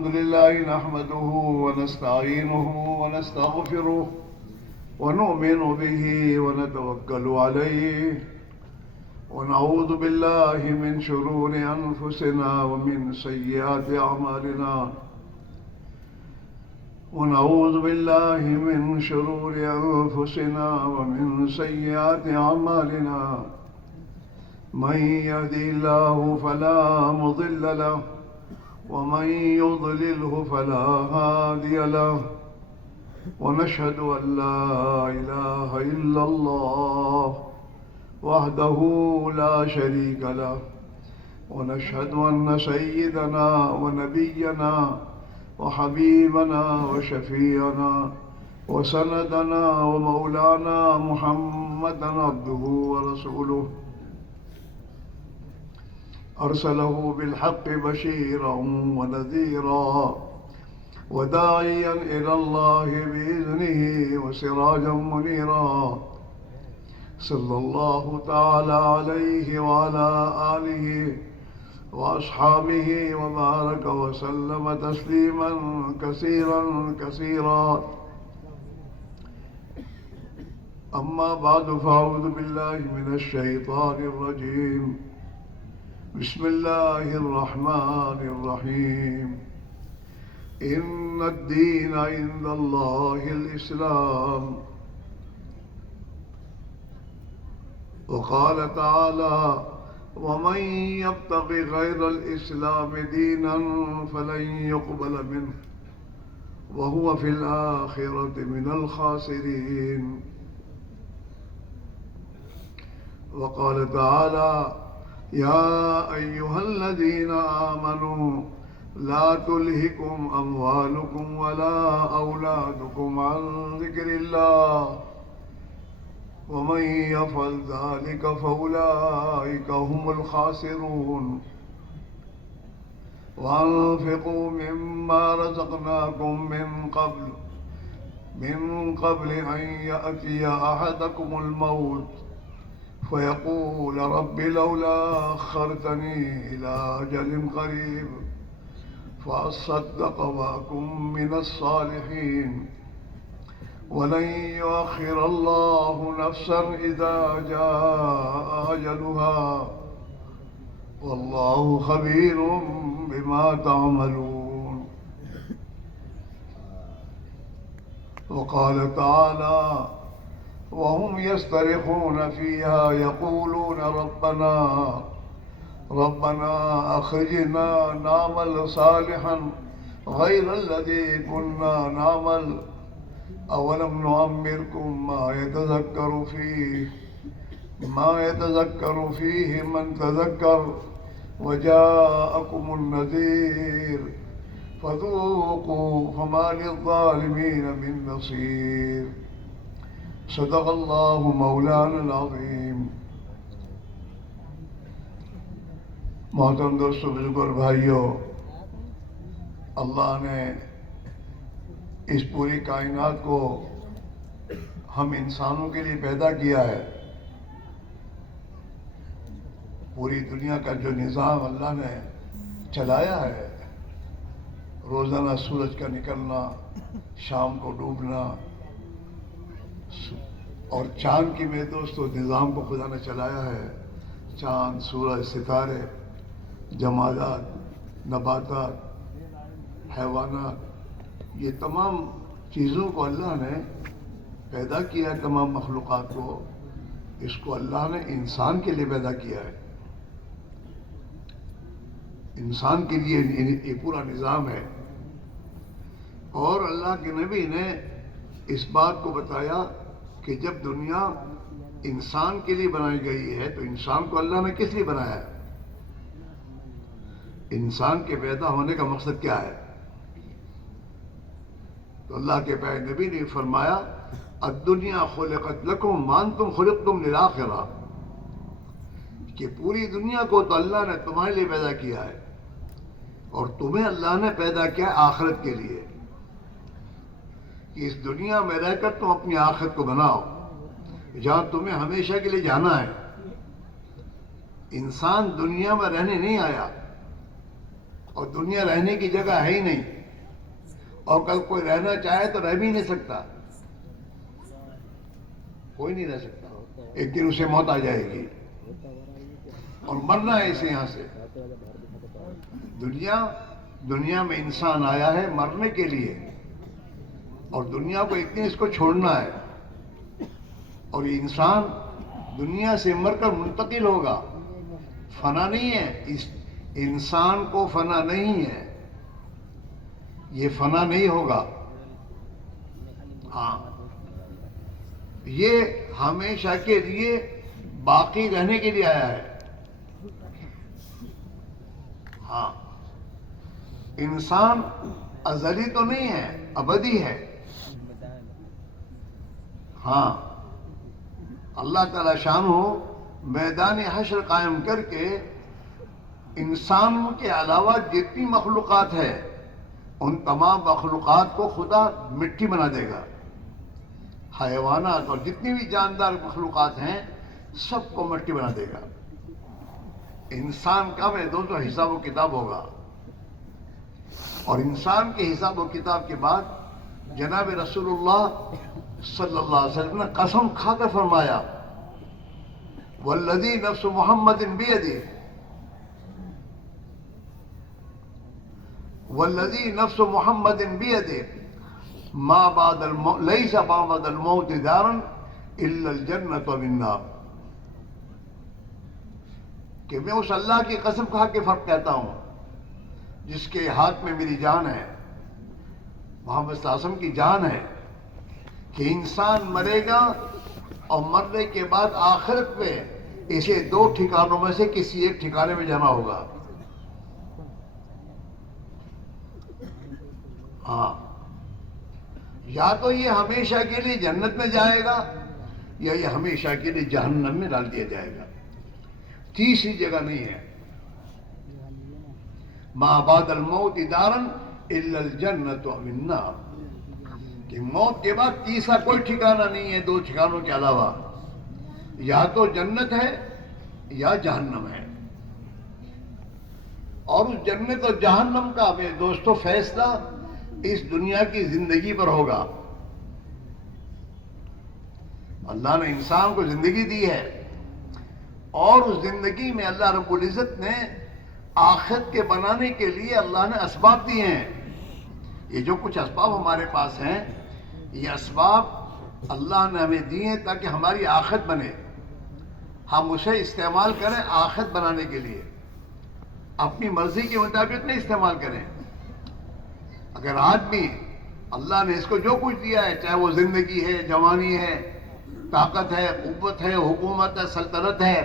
الحمد لله نحمده ونستعينه ونستغفره ونؤمن به ونتوكل عليه ونعوذ بالله من شرور أنفسنا ومن سيئات أعمالنا ونعوذ بالله من شرور أنفسنا ومن سيئات أعمالنا من يهدي الله فلا مضل له ومن يضلله فلا هادي له ونشهد أن لا إله إلا الله وحده لا شريك له ونشهد أن سيدنا ونبينا وحبيبنا وشفيعنا وسندنا ومولانا محمدا عبده ورسوله أرسله بالحق بشيرا ونذيرا وداعيا إلى الله بإذنه وسراجا منيرا صلى الله تعالى عليه وعلى آله وأصحابه وبارك وسلم تسليما كثيرا كثيرا أما بعد فأعوذ بالله من الشيطان الرجيم بسم الله الرحمن الرحيم إن الدين عند الله الإسلام وقال تعالى ومن يبتغ غير الإسلام دينا فلن يقبل منه وهو في الآخرة من الخاسرين وقال تعالى يا أيها الذين آمنوا لا تلهكم أموالكم ولا أولادكم عن ذكر الله ومن يفعل ذلك فأولئك هم الخاسرون وأنفقوا مما رزقناكم من قبل أن يأتي أحدكم الموت فيقول رب لولا أخرتني إلى أجل قريب فأصدق وأكن من الصالحين ولن يؤخر الله نفسا إذا جاء أجلها والله خبير بما تعملون وقال تعالى وهم يصطرخون فيها يقولون ربنا أخرجنا نعمل صالحا غير الذي كنا نعمل أولم نعمركم ما يتذكر فيه من تذكر وجاءكم النذير فذوقوا فما للظالمين من نصير صدق اللہ مولانا العظیم. محترم دوستو، بزرگوں اور بھائیوں، اللہ نے اس پوری کائنات کو ہم انسانوں کے لیے پیدا کیا ہے. پوری دنیا کا جو نظام اللہ نے چلایا ہے، روزانہ سورج کا نکلنا، شام کو ڈوبنا، اور چاند کی میں دوستو نظام کو خدا نے چلایا ہے. چاند، سورج، ستارے، جمادات، نباتات، حیوانات، یہ تمام چیزوں کو اللہ نے پیدا کیا ہے. تمام مخلوقات کو، اس کو اللہ نے انسان کے لیے پیدا کیا ہے. انسان کے لیے یہ پورا نظام ہے. اور اللہ کے نبی نے اس بات کو بتایا کہ جب دنیا انسان کے لیے بنائی گئی ہے تو انسان کو اللہ نے کس لیے بنایا ہے؟ انسان کے پیدا ہونے کا مقصد کیا ہے؟ تو اللہ کے پیارے نبی نے فرمایا الدنیا خلقت لکم وانتم خلقتم للآخرہ، کہ پوری دنیا کو تو اللہ نے تمہارے لیے پیدا کیا ہے اور تمہیں اللہ نے پیدا کیا ہے آخرت کے لیے، کہ اس دنیا میں رہ کر تم اپنی آخرت کو بناؤ جہاں تمہیں ہمیشہ کے لیے جانا ہے. انسان دنیا میں رہنے نہیں آیا، اور دنیا رہنے کی جگہ ہے ہی نہیں، اور کل کوئی رہنا چاہے تو رہ بھی نہیں سکتا، کوئی نہیں رہ سکتا، ایک دن اسے موت آ جائے گی اور مرنا ہے اسے یہاں سے۔ دنیا میں انسان آیا ہے مرنے کے لیے، اور دنیا کو ایک دن اس کو چھوڑنا ہے، اور یہ انسان دنیا سے مر کر منتقل ہوگا، فنا نہیں ہے، اس انسان کو فنا نہیں ہے، یہ فنا نہیں ہوگا، ہاں یہ ہمیشہ کے لیے باقی رہنے کے لیے آیا ہے۔ ہاں انسان ازلی تو نہیں ہے، ابدی ہے۔ ہاں اللہ تعالی شانہ میدان حشر قائم کر کے انسانوں کے علاوہ جتنی مخلوقات ہے ان تمام مخلوقات کو خدا مٹی بنا دے گا، حیوانات اور جتنی بھی جاندار مخلوقات ہیں سب کو مٹی بنا دے گا۔ انسان کا میں دوستو حساب و کتاب ہوگا، اور انسان کے حساب و کتاب کے بعد جناب رسول اللہ صلی اللہ علیہ وسلم نے قسم کھا کر فرمایا، والذی نفس محمد بیدہ، والذی نفس محمد بیدہ ما بعد الموت لیس بعد الموت دارا الا الجنۃ والنار، کہ میں اس اللہ کی قسم کھا کے فرق کہتا ہوں جس کے ہاتھ میں میری جان ہے، محمد صلی اللہ علیہ وسلم کی جان ہے، کہ انسان مرے گا اور مرنے کے بعد آخرت میں اسے دو ٹھکانوں میں سے کسی ایک ٹھکانے میں جانا ہوگا۔ ہاں یا تو یہ ہمیشہ کے لیے جنت میں جائے گا یا یہ ہمیشہ کے لیے جہنم میں ڈال دیا جائے گا، تیسری جگہ نہیں ہے۔ ما بعد الموت دارا الا الجنۃ والنار، کہ موت کے بعد تیسرا کوئی ٹھکانہ نہیں ہے دو ٹھکانوں کے علاوہ، یا تو جنت ہے یا جہنم ہے، اور اس جنت اور جہنم کا میرے دوستو فیصلہ اس دنیا کی زندگی پر ہوگا۔ اللہ نے انسان کو زندگی دی ہے، اور اس زندگی میں اللہ رب العزت نے آخرت کے بنانے کے لیے اللہ نے اسباب دیے ہیں۔ یہ جو کچھ اسباب ہمارے پاس ہیں یہ اسباب اللہ نے ہمیں دیے ہیں تاکہ ہماری آخرت بنے، ہم اسے استعمال کریں آخرت بنانے کے لیے، اپنی مرضی کے مطابق نہیں استعمال کریں۔ اگر آدمی اللہ نے اس کو جو کچھ دیا ہے، چاہے وہ زندگی ہے، جوانی ہے، طاقت ہے، قوت ہے، حکومت ہے، سلطنت ہے،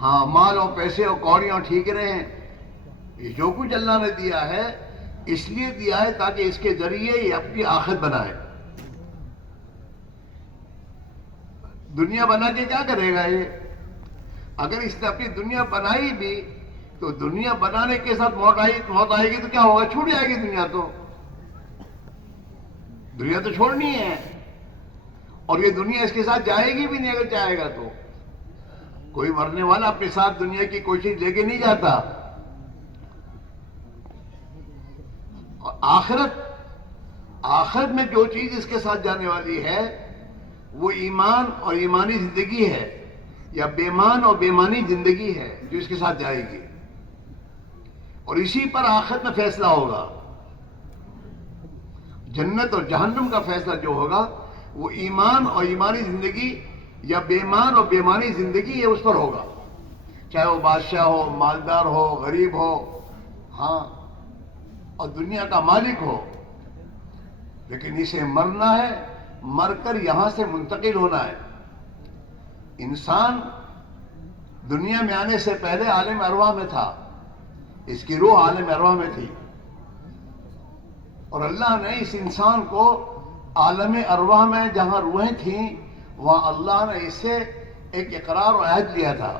ہاں مال اور پیسے اور کوڑیاں ٹھیک رہیں، یہ جو کچھ اللہ نے دیا ہے اس لیے دیا ہے تاکہ اس کے ذریعے یہ اپنی آخرت بنائے۔ دنیا بنا کے کیا کرے گا یہ؟ اگر اس نے اپنی دنیا بنائی بھی تو دنیا بنانے کے ساتھ موت آئے گی تو کیا ہوگا؟ چھوٹ جائے گی دنیا، تو دنیا تو چھوڑنی ہے، اور یہ دنیا اس کے ساتھ جائے گی بھی نہیں اگر چاہے گا تو۔ کوئی مرنے والا اپنے ساتھ دنیا کی کوئی چیز لے کے نہیں جاتا۔ اور آخرت میں جو چیز اس کے ساتھ جانے والی ہے وہ ایمان اور ایمانی زندگی ہے، یا بیمان اور بیمانی زندگی ہے جو اس کے ساتھ جائے گی، اور اسی پر آخرت میں فیصلہ ہوگا۔ جنت اور جہنم کا فیصلہ جو ہوگا وہ ایمان اور ایمانی زندگی یا بیمان اور بیمانی زندگی ہے اس پر ہوگا، چاہے وہ بادشاہ ہو، مالدار ہو، غریب ہو، ہاں اور دنیا کا مالک ہو، لیکن اسے مرنا ہے، مر کر یہاں سے منتقل ہونا ہے۔ انسان دنیا میں آنے سے پہلے عالم ارواح میں تھا، اس کی روح عالم ارواح میں تھی، اور اللہ نے اس انسان کو عالم ارواح میں جہاں روحیں تھیں وہاں اللہ نے اس سے ایک اقرار و عہد لیا تھا،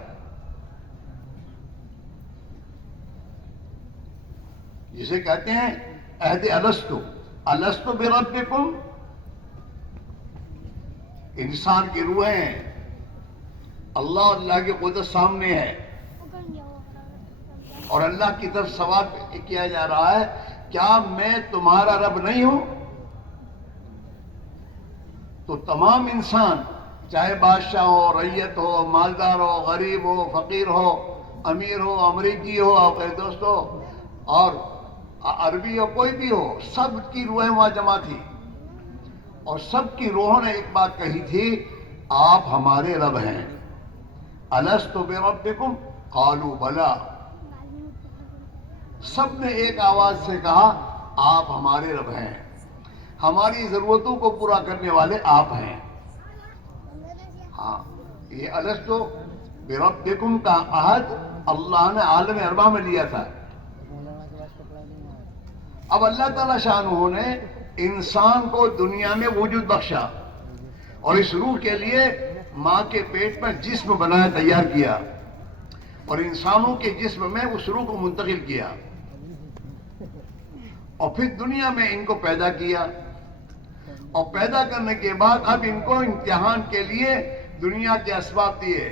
جسے کہتے ہیں عہد الستو بربکم۔ انسان کی روحیں اللہ اور اللہ کی قدرت سامنے ہے، اور اللہ کی طرف سوال کیا جا رہا ہے کیا میں تمہارا رب نہیں ہوں؟ تو تمام انسان چاہے بادشاہ ہو، رعیت ہو، مالدار ہو، غریب ہو، فقیر ہو، امیر ہو، امریکی ہو، آپ دوست ہو، اور عربی ہو، کوئی بھی ہو، سب کی روحیں وہاں جمع تھی، اور سب کی روحوں نے ایک بات کہی تھی، آپ ہمارے رب ہیں۔ الست بربکم قالوا بلا، سب نے ایک آواز سے کہا آپ ہمارے رب ہیں، ہماری ضرورتوں کو پورا کرنے والے آپ ہیں۔ ہاں، یہ الست بربکم کا عہد اللہ نے عالم اربع میں لیا تھا۔ اب اللہ تعالیٰ شانہ نے انسان کو دنیا میں وجود بخشا، اور اس روح کے لیے ماں کے پیٹ میں جسم بنایا، تیار کیا، اور انسانوں کے جسم میں اس روح کو منتقل کیا، اور پھر دنیا میں ان کو پیدا کیا، اور پیدا کرنے کے بعد اب ان کو امتحان کے لیے دنیا کے اسباب دیے،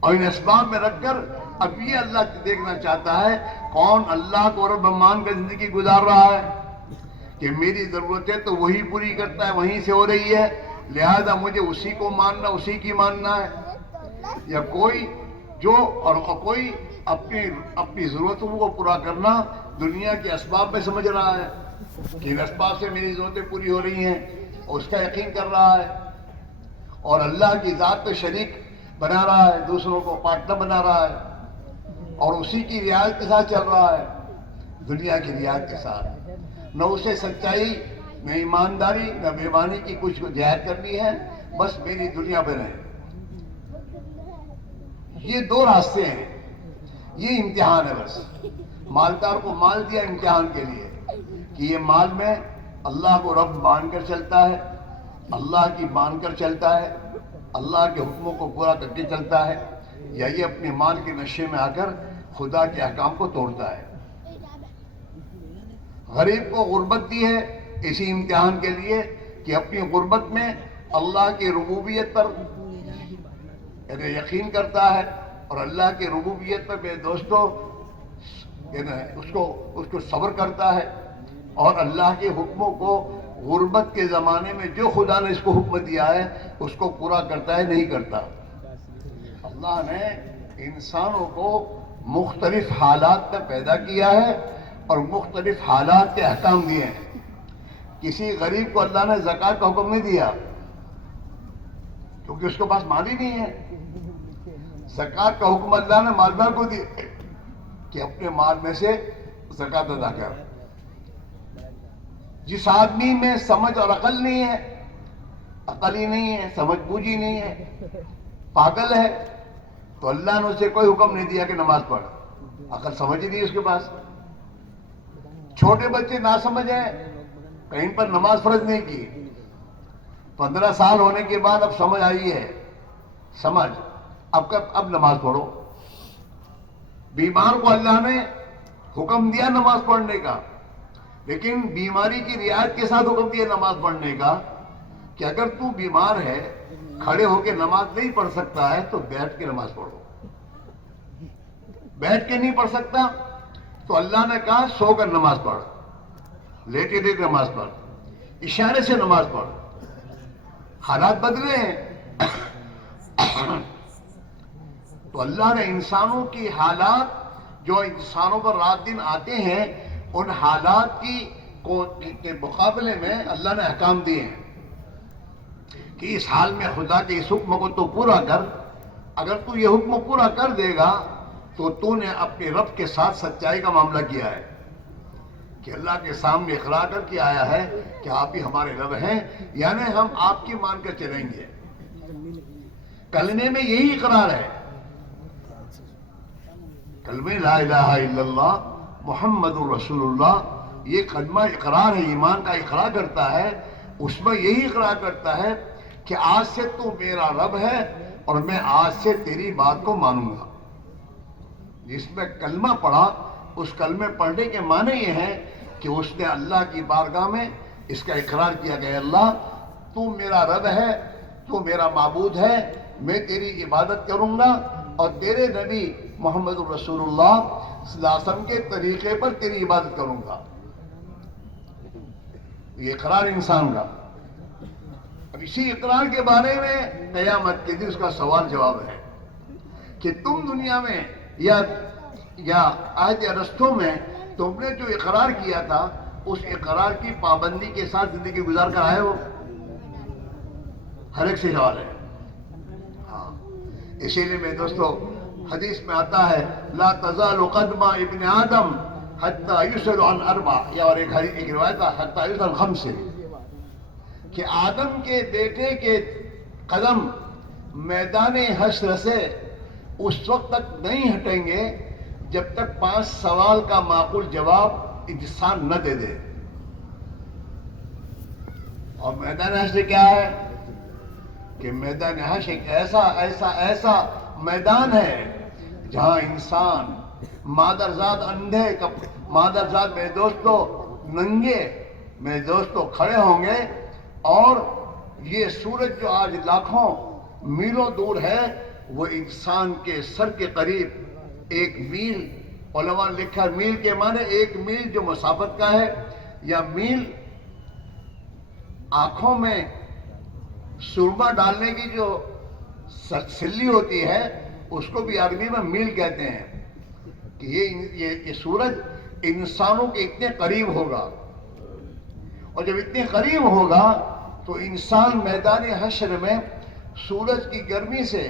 اور ان اسباب میں رکھ کر اب یہ اللہ دیکھنا چاہتا ہے کون اللہ کو رب مان کر زندگی گزار رہا ہے، کہ میری ضرورتیں تو وہی پوری کرتا ہے، وہیں سے ہو رہی ہے، لہذا مجھے اسی کو ماننا، اسی کی ماننا ہے، یا کوئی کوئی اپنی ضرورتوں کو پورا کرنا دنیا کے اسباب میں سمجھ رہا ہے کہ ان اسباب سے میری ضرورتیں پوری ہو رہی ہیں، اور اس کا یقین کر رہا ہے، اور اللہ کی ذات پہ شریک بنا رہا ہے، دوسروں کو پارٹنر بنا رہا ہے، اور اسی کی رعایت کے ساتھ چل رہا ہے، دنیا کی رعایت کے ساتھ، نہ اسے سچائی، نہ ایمانداری، نہ بےمانی کی کچھ جہاد کرنی ہے، بس میری دنیا پہ رہے۔ یہ دو راستے ہیں، یہ امتحان ہے، بس مالدار کو مال دیا امتحان کے لیے کہ یہ مال میں اللہ کو رب مان کر چلتا ہے، اللہ کی مان کر چلتا ہے، اللہ کے حکموں کو پورا کر کے چلتا ہے، یا یہ اپنے مال کے نشے میں آ کر خدا کے احکام کو توڑتا ہے۔ غریب کو غربت دی ہے اسی امتحان کے لیے کہ اپنی غربت میں اللہ کی ربوبیت پر یقین کرتا ہے، اور اللہ کی ربوبیت پر میرے دوستو اس کو صبر کرتا ہے، اور اللہ کے حکموں کو غربت کے زمانے میں جو خدا نے اس کو حکم دیا ہے اس کو پورا کرتا ہے، نہیں کرتا۔ اللہ نے انسانوں کو مختلف حالات میں پیدا کیا ہے اور مختلف حالات کے احکام دیے ہیں۔ کسی غریب کو اللہ نے زکوٰۃ کا حکم نہیں دیا کیونکہ اس کے پاس مال ہی نہیں ہے۔ زکوٰۃ کا حکم اللہ نے مالدار کو دیا کہ اپنے مال میں سے زکوٰۃ ادا کر۔ جس آدمی میں سمجھ اور عقل نہیں ہے، عقل ہی نہیں ہے، سمجھ بوجھ ہی نہیں ہے، پاگل ہے، تو اللہ نے اسے کوئی حکم نہیں دیا کہ نماز پڑھ، عقل سمجھ ہی نہیں اس کے پاس۔ چھوٹے بچے ناسمجھ ہیں، کہیں پر نماز فرض نہیں کی، 15 سال ہونے کے بعد اب سمجھ آئی ہے، سمجھ اب نماز پڑھو۔ بیمار کو اللہ نے حکم دیا نماز پڑھنے کا، لیکن بیماری کی رعایت کے ساتھ حکم دیا نماز پڑھنے کا کہ اگر تو بیمار ہے، کھڑے ہو کے نماز نہیں پڑھ سکتا ہے تو بیٹھ کے نماز پڑھو۔ بیٹھ کے نہیں پڑھ سکتا تو اللہ نے کہا سو کر نماز پڑھ، لیٹے لیٹے نماز پڑھ، اشارے سے نماز پڑھ۔ حالات بدلے ہیں تو اللہ نے انسانوں کی حالات جو انسانوں پر رات دن آتے ہیں، ان حالات کے مقابلے میں اللہ نے احکام دیے ہیں کہ اس حال میں خدا کے اس حکم کو تو پورا کر۔ اگر تو یہ حکم پورا کر دے گا تو نے اپنے رب کے ساتھ سچائی کا معاملہ کیا ہے، کہ اللہ کے سامنے اقرار کر کے آیا ہے کہ آپ ہی ہمارے رب ہیں، یعنی ہم آپ کی مان کر چلیں گے۔ کلمے میں یہی اقرار ہے، کلمہ لا الہ الا اللہ محمد رسول اللہ، یہ کلمہ اقرار ہے، ایمان کا اقرار کرتا ہے، اس میں یہی اقرار کرتا ہے کہ آج سے تو میرا رب ہے اور میں آج سے تیری بات کو مانوں گا۔ جس میں کلمہ پڑھا، اس کلمے پڑھنے کے معنی یہ ہے کہ اس نے اللہ کی بارگاہ میں اس کا اقرار کیا کہ اللہ تو میرا رب ہے، تو میرا معبود ہے، میں تیری عبادت کروں گا، اور تیرے نبی محمد رسول اللہ صلی اللہ علیہ وسلم کے طریقے پر تیری عبادت کروں گا. یہ اقرار انسان کا. اب اسی اقرار کے بارے میں قیامت کے دن اس کا سوال جواب ہے کہ تم دنیا میں یا عہد ارسطو میں تم نے جو اقرار کیا تھا اس اقرار کی پابندی کے ساتھ زندگی گزار کر آئے ہو؟ ہر ایک سے سوال ہے. ہاں، اسی لیے میرے دوستو حدیث میں آتا ہے لا تزال قدم ابن آدم حتی یسأل عن اربع، یا اور ایک روایت ہے حتی یسأل عن خمس، کہ آدم کے بیٹے کے قدم میدان حشر سے اس وقت تک نہیں ہٹیں گے جب تک 5 سوال کا معقول جواب انسان نہ دے دے. اور میدان حشر کیا ہے؟ کہ میدان حشر ایک ایسا میدان ہے جہاں انسان مادرزاد اندھے، مادرزاد میرے دوستو ننگے میرے دوستو کھڑے ہوں گے، اور یہ سورج جو آج لاکھوں میلوں دور ہے وہ انسان کے سر کے قریب 1 میل، علماء نے لکھا میل کے معنی 1 میل جو مسافت کا ہے، یا میل آنکھوں میں سرما ڈالنے کی جو سلی ہوتی ہے اس کو بھی عربی میں میل کہتے ہیں. کہ یہ سورج انسانوں کے اتنے قریب ہوگا، اور جب اتنے قریب ہوگا تو انسان میدان حشر میں سورج کی گرمی سے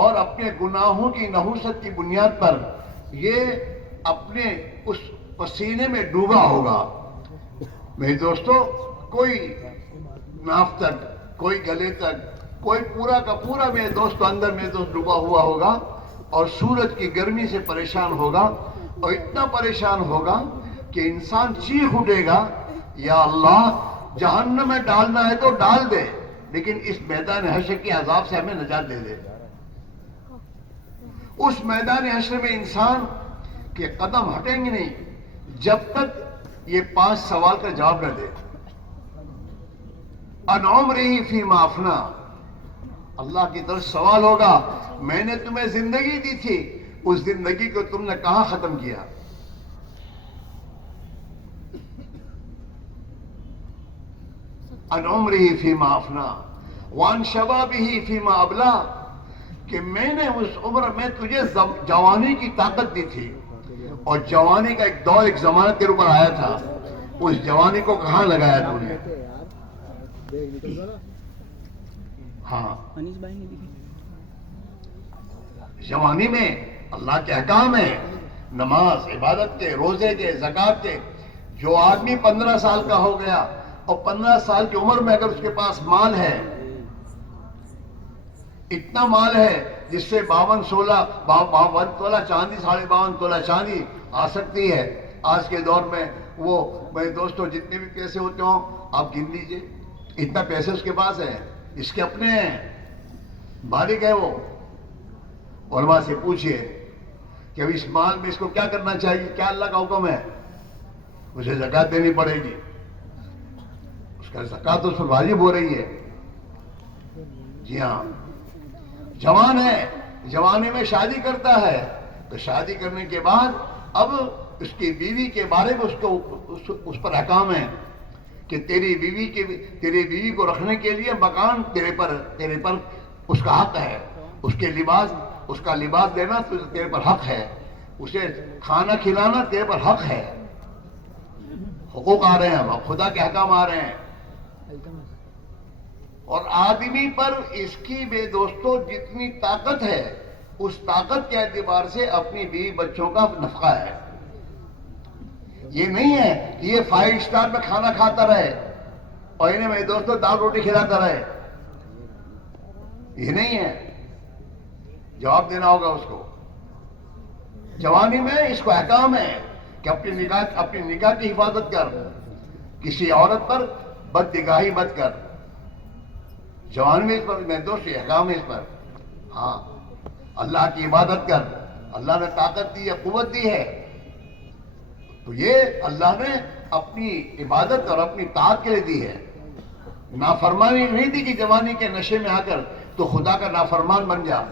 اور اپنے گناہوں کی نحوست کی بنیاد پر یہ اپنے اس پسینے میں ڈوبا ہوگا. میرے دوستو کوئی ناف تک، کوئی گلے تک، کوئی پورا کا پورا میرے دوست اندر میرے دوست ڈوبا ہوا ہوگا، اور سورج کی گرمی سے پریشان ہوگا، اور اتنا پریشان ہوگا کہ انسان چیخ اٹھے گا یا اللہ جہنم میں ڈالنا ہے تو ڈال دے، لیکن اس میدان حشر کے عذاب سے ہمیں نجات دے دے. اس میدان حشر میں انسان کے قدم ہٹیں گے نہیں جب تک یہ 5 سوال کا جواب نہ دے. ان عمرہ فیما افنا، اللہ کی طرف سوال ہوگا میں نے تمہیں زندگی دی تھی، اس زندگی کو تم نے کہاں ختم کیا؟ ان عمرہ فیما افنا وان شبابہ فیما ابلا، کہ میں نے اس عمر میں تجھے جوانی کی طاقت دی تھی، اور جوانی کا ایک دور، ایک زمانہ تیرے اوپر آیا تھا، اس جوانی کو کہاں لگایا تو نے؟ ہاں، جوانی میں اللہ کے احکام ہیں، نماز، عبادت کے، روزے کے، زکوٰۃ کے. جو آدمی 15 سال کا ہو گیا اور 15 سال کی عمر میں اگر اس کے پاس مال ہے، اتنا مال ہے جس سے 52 تولہ چاندی، 52.5 تولہ چاندی آ سکتی ہے آج کے دور میں. وہ میرے دوستوں جتنے بھی پیسے ہوتے ہوں آپ گن لیجئے، اتنا پیسے اس کے پاس ہے، اس کے اپنے ہیں، مالک ہے وہ. علماء سے پوچھئے کہ اب اس مال میں اس کو کیا کرنا چاہیے، کیا اللہ کا حکم ہے؟ اسے زکوٰۃ دینی پڑے گی، اس کا زکوٰۃ تو اس پر واجب ہو رہی ہے. جی ہاں، جوان ہے، جوانی میں شادی کرتا ہے تو شادی کرنے کے بعد اب اس کی بیوی کے بارے میں اس پر احکام ہے کہ تیری بیوی کو رکھنے کے لیے مکان تیرے پر اس کا حق ہے، اس کا لباس دینا تیرے پر حق ہے، اسے کھانا کھلانا تیرے پر حق ہے. حقوق آ رہے ہیں، اب خدا کے احکام آ رہے ہیں. اور آدمی پر اس کی بے دوستو جتنی طاقت ہے اس طاقت کے اعتبار سے اپنی بیوی بچوں کا نفقہ ہے. یہ نہیں ہے کہ یہ 5 اسٹار میں کھانا کھاتا رہے اور انہیں میرے دوستو دال روٹی کھلاتا رہے، یہ نہیں ہے. جواب دینا ہوگا اس کو. جوانی میں اس کو احکام ہے کہ اپنی نگاہ کی حفاظت کر، کسی عورت پر بدنگاہی مت کر. جوان میں اس پر میں دوست احکام ہے اس پر. ہاں، اللہ کی عبادت کر، اللہ نے طاقت دی ہے، قوت دی ہے، تو یہ اللہ نے اپنی عبادت اور اپنی طاعت کے لیے دی ہے. نافرمانی نہیں دی کہ جوانی کے نشے میں آ کر تو خدا کا نافرمان بن جا.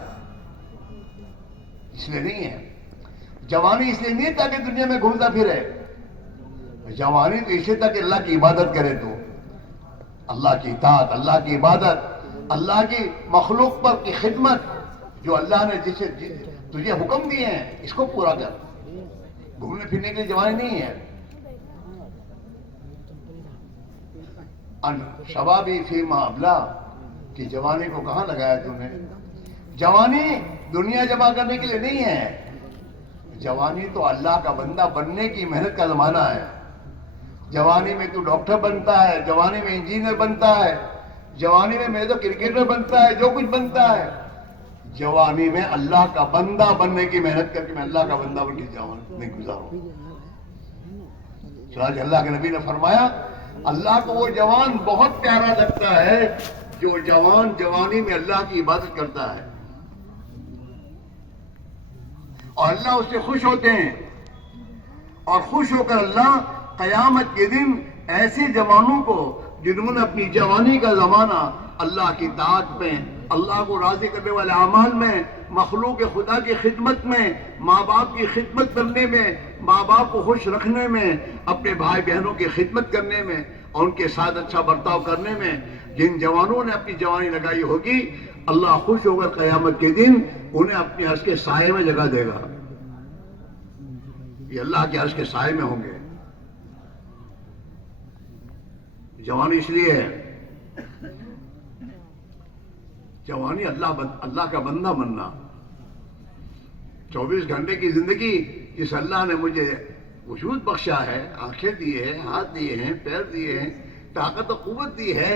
اس لیے نہیں ہے. جوانی اس لیے نہیں تاکہ دنیا میں گھومتا پھرے. جوانی تو اسے تک اللہ کی عبادت کرے, تو اللہ کی اطاعت, اللہ کی عبادت, اللہ کی مخلوق پر کی خدمت, جو اللہ نے جسے تجھے حکم دیے ہیں اس کو پورا کر. گھومنے پھرنے کے لیے جوانی نہیں ہے. شبابی فیما ابلا, کہ جوانی کو کہاں لگایا تم نے؟ جوانی دنیا جمع کرنے کے لیے نہیں ہے. جوانی تو اللہ کا بندہ بننے کی محنت کا زمانہ ہے. جوانی میں تو ڈاکٹر بنتا ہے, جوانی میں انجینئر بنتا ہے, جوانی میں تو کرکٹر بنتا ہے, جو کچھ بنتا ہے. جوانی میں اللہ کا بندہ بننے کی محنت کر کے میں اللہ کا بندہ بن کے جوانی میں گزاروں. چنانچہ اللہ کے نبی نے فرمایا اللہ کو وہ جوان بہت پیارا لگتا ہے جو جوان جوانی میں اللہ کی عبادت کرتا ہے, اور اللہ اس سے خوش ہوتے ہیں. اور خوش ہو کر اللہ قیامت کے دن ایسے جوانوں کو جنہوں نے اپنی جوانی کا زمانہ اللہ کی اطاعت میں, اللہ کو راضی کرنے والے اعمال میں, مخلوق خدا کی خدمت میں, ماں باپ کی خدمت کرنے میں, ماں باپ کو خوش رکھنے میں, اپنے بھائی بہنوں کی خدمت کرنے میں اور ان کے ساتھ اچھا برتاؤ کرنے میں جن جوانوں نے اپنی جوانی لگائی ہوگی, اللہ خوش ہو کر قیامت کے دن انہیں اپنے عرش کے سائے میں جگہ دے گا. یہ اللہ کے عرش کے سائے میں ہوں گے. جوانی اس لیے ہے, جوانی اللہ کا بندہ بننا. 24 گھنٹے کی زندگی جس اللہ نے مجھے وجود بخشا ہے, آنکھیں دی ہے, ہاتھ دیے ہیں, پیر دیے ہیں, طاقت و قوت دی ہے,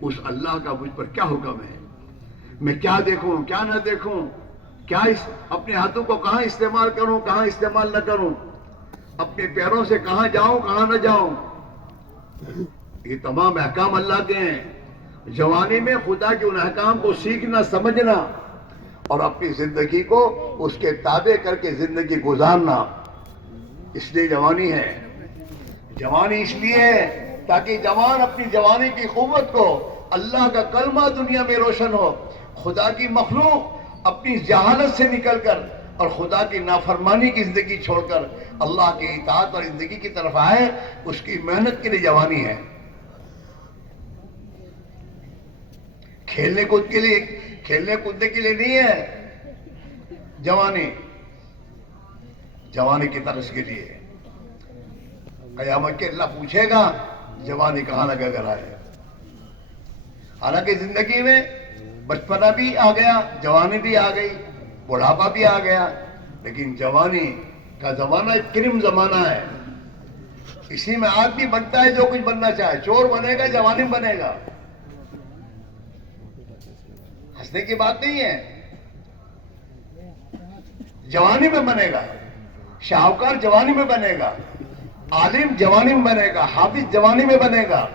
اس اللہ کا مجھ پر کیا حکم ہے؟ میں کیا دیکھوں کیا نہ دیکھوں, کیا اپنے ہاتھوں کو کہاں استعمال کروں کہاں استعمال نہ کروں, اپنے پیروں سے کہاں جاؤں کہاں نہ جاؤں. یہ تمام احکام اللہ کے ہیں. جوانی میں خدا کے ان احکام کو سیکھنا, سمجھنا اور اپنی زندگی کو اس کے تابع کر کے زندگی گزارنا, اس لیے جوانی ہے. جوانی اس لیے ہے تاکہ جوان اپنی جوانی کی قوت کو اللہ کا کلمہ دنیا میں روشن ہو, خدا کی مخلوق اپنی جہالت سے نکل کر اور خدا کی نافرمانی کی زندگی چھوڑ کر اللہ کی اطاعت اور زندگی کی طرف آئے. اس کی محنت کے لیے جوانی ہے. کھیلنے کودنے کے لیے نہیں ہے جوانی. جوانی کی طرف کے لیے قیامت کے اللہ پوچھے گا جوانی کہاں لگا کر آئے. حالانکہ زندگی میں بچپنا بھی آ گیا, جوانی بھی آ گئی, بڑھاپا بھی آ گیا, لیکن جوانی کا زمانہ ایک کریم زمانہ ہے. اسی میں آدمی بنتا ہے جو کچھ بننا چاہے. چور بنے گا جوانی میں بنے گا, ہنسنے کی بات نہیں ہے. جوانی میں بنے گا, شاہکار جوانی میں بنے گا, عالم جوانی میں بنے گا, حافظ جوانی میں بنے گا.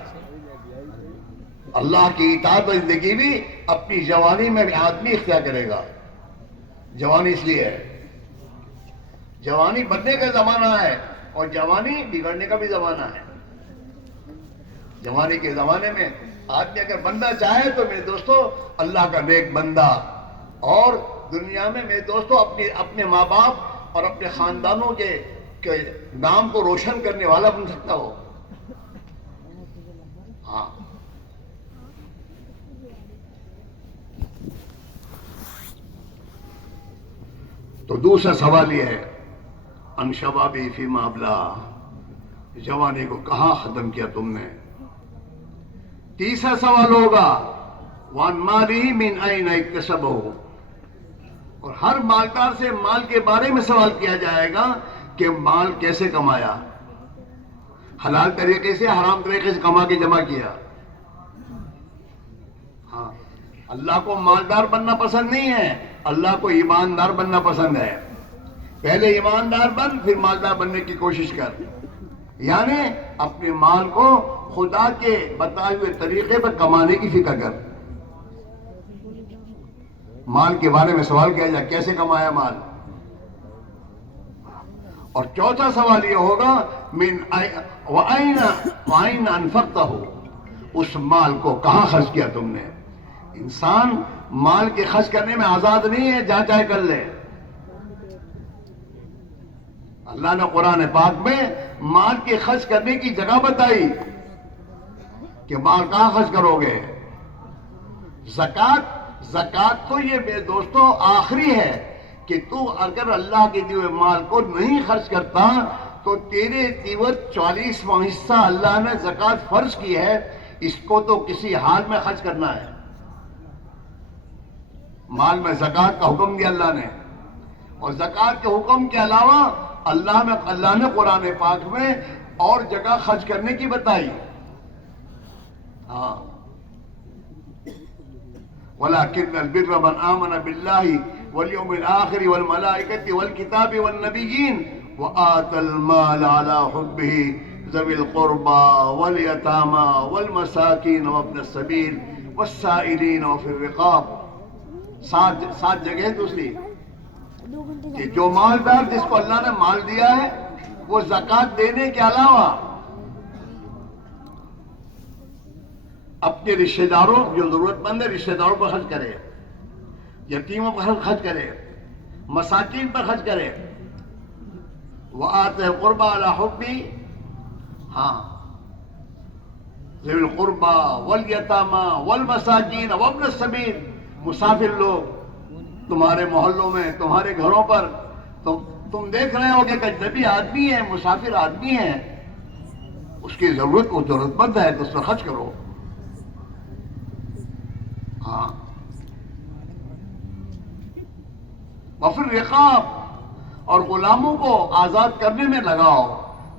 اللہ کی اطاعت و زندگی بھی اپنی جوانی میں بھی آدمی اختیار کرے گا. جوانی اس لیے ہے, جوانی بننے کا زمانہ ہے اور جوانی بگڑنے کا بھی زمانہ ہے. جوانی کے زمانے میں آدمی اگر بننا چاہے تو میرے دوستو اللہ کا نیک بندہ, اور دنیا میں میرے دوستو اپنے ماں باپ اور اپنے خاندانوں کے نام کو روشن کرنے والا بن سکتا ہو. ہاں, تو دوسرا سوال یہ ہے ان شبابی فیما ابلا, جوانی کو کہاں ختم کیا تم نے. تیسرا سوال ہوگا وان مالی من این اکتسبہ, اور ہر مالدار سے مال کے بارے میں سوال کیا جائے گا کہ مال کیسے کمایا, حلال طریقے سے حرام طریقے سے کما کے جمع کیا. ہاں, اللہ کو مالدار بننا پسند نہیں ہے, اللہ کو ایماندار بننا پسند ہے. پہلے ایماندار بن پھر مالدار بننے کی کوشش کر, یعنی اپنے مال کو خدا کے بتائے ہوئے طریقے پر کمانے کی فکر کر. مال کے بارے میں سوال کیا جائے کیسے کمایا مال. اور چوتھا سوال یہ ہوگا من وَأَيْنَ أَنفَقْتَهُ, اس مال کو کہاں خرچ کیا تم نے. انسان مال کے خرچ کرنے میں آزاد نہیں ہے, جہاں چاہے کر لے. اللہ نے قرآن پاک میں مال کے خرچ کرنے کی جگہ بتائی کہ مال کہاں خرچ کرو گے. زکوٰۃ تو یہ بے دوستو آخری ہے کہ تو اگر اللہ کے دیے مال کو نہیں خرچ کرتا تو تیرے تیور 40واں حصہ اللہ نے زکوٰۃ فرض کی ہے، اس کو تو کسی حال میں خرچ کرنا ہے. مال میں زکوٰۃ کا حکم دیا اللہ نے، اور زکوٰۃ کے حکم کے علاوہ اللہ نے قرآن پاک میں اور جگہ خرچ کرنے کی بتائی. ہاں وَلَكِنَّ الْبِرَّ مَنْ آمَنَ بِاللَّهِ وَالْيَوْمِ الْآخِرِ وَالْمَلَائِكَةِ وَالْكِتَابِ وَالنَّبِيِّينَ وَآتَى الْمَالَ عَلَى حُبِّهِ ذَوِي الْقُرْبَى وَالْيَتَامَى وَالْمَسَاكِينَ وَابْنَ السَّبِيلِ وَالسَّائِلِينَ وَفِي الرِّقَابِ. سات جگہ دوسری کہ جو مالدار جس کو اللہ نے مال دیا ہے وہ زکوٰۃ دینے کے علاوہ اپنے رشتہ داروں جو ضرورت مند ہے رشتہ داروں پر خرچ کرے، یتیموں پر خرچ کرے، مساکین پر خرچ کرے. وَآتَ الْقُرْبَى عَلَى حُبِّهِ، ہاں ذوی القربى والیتامى والمساکین وابن السبیل. مسافر لوگ تمہارے محلوں میں تمہارے گھروں پر تم دیکھ رہے ہو کہ ایک اجنبی آدمی ہے، مسافر آدمی ہے، اس کی ضرورت مند ہے تو اس پر خرچ کرو. ہاں وفی الرقاب، اور غلاموں کو آزاد کرنے میں لگاؤ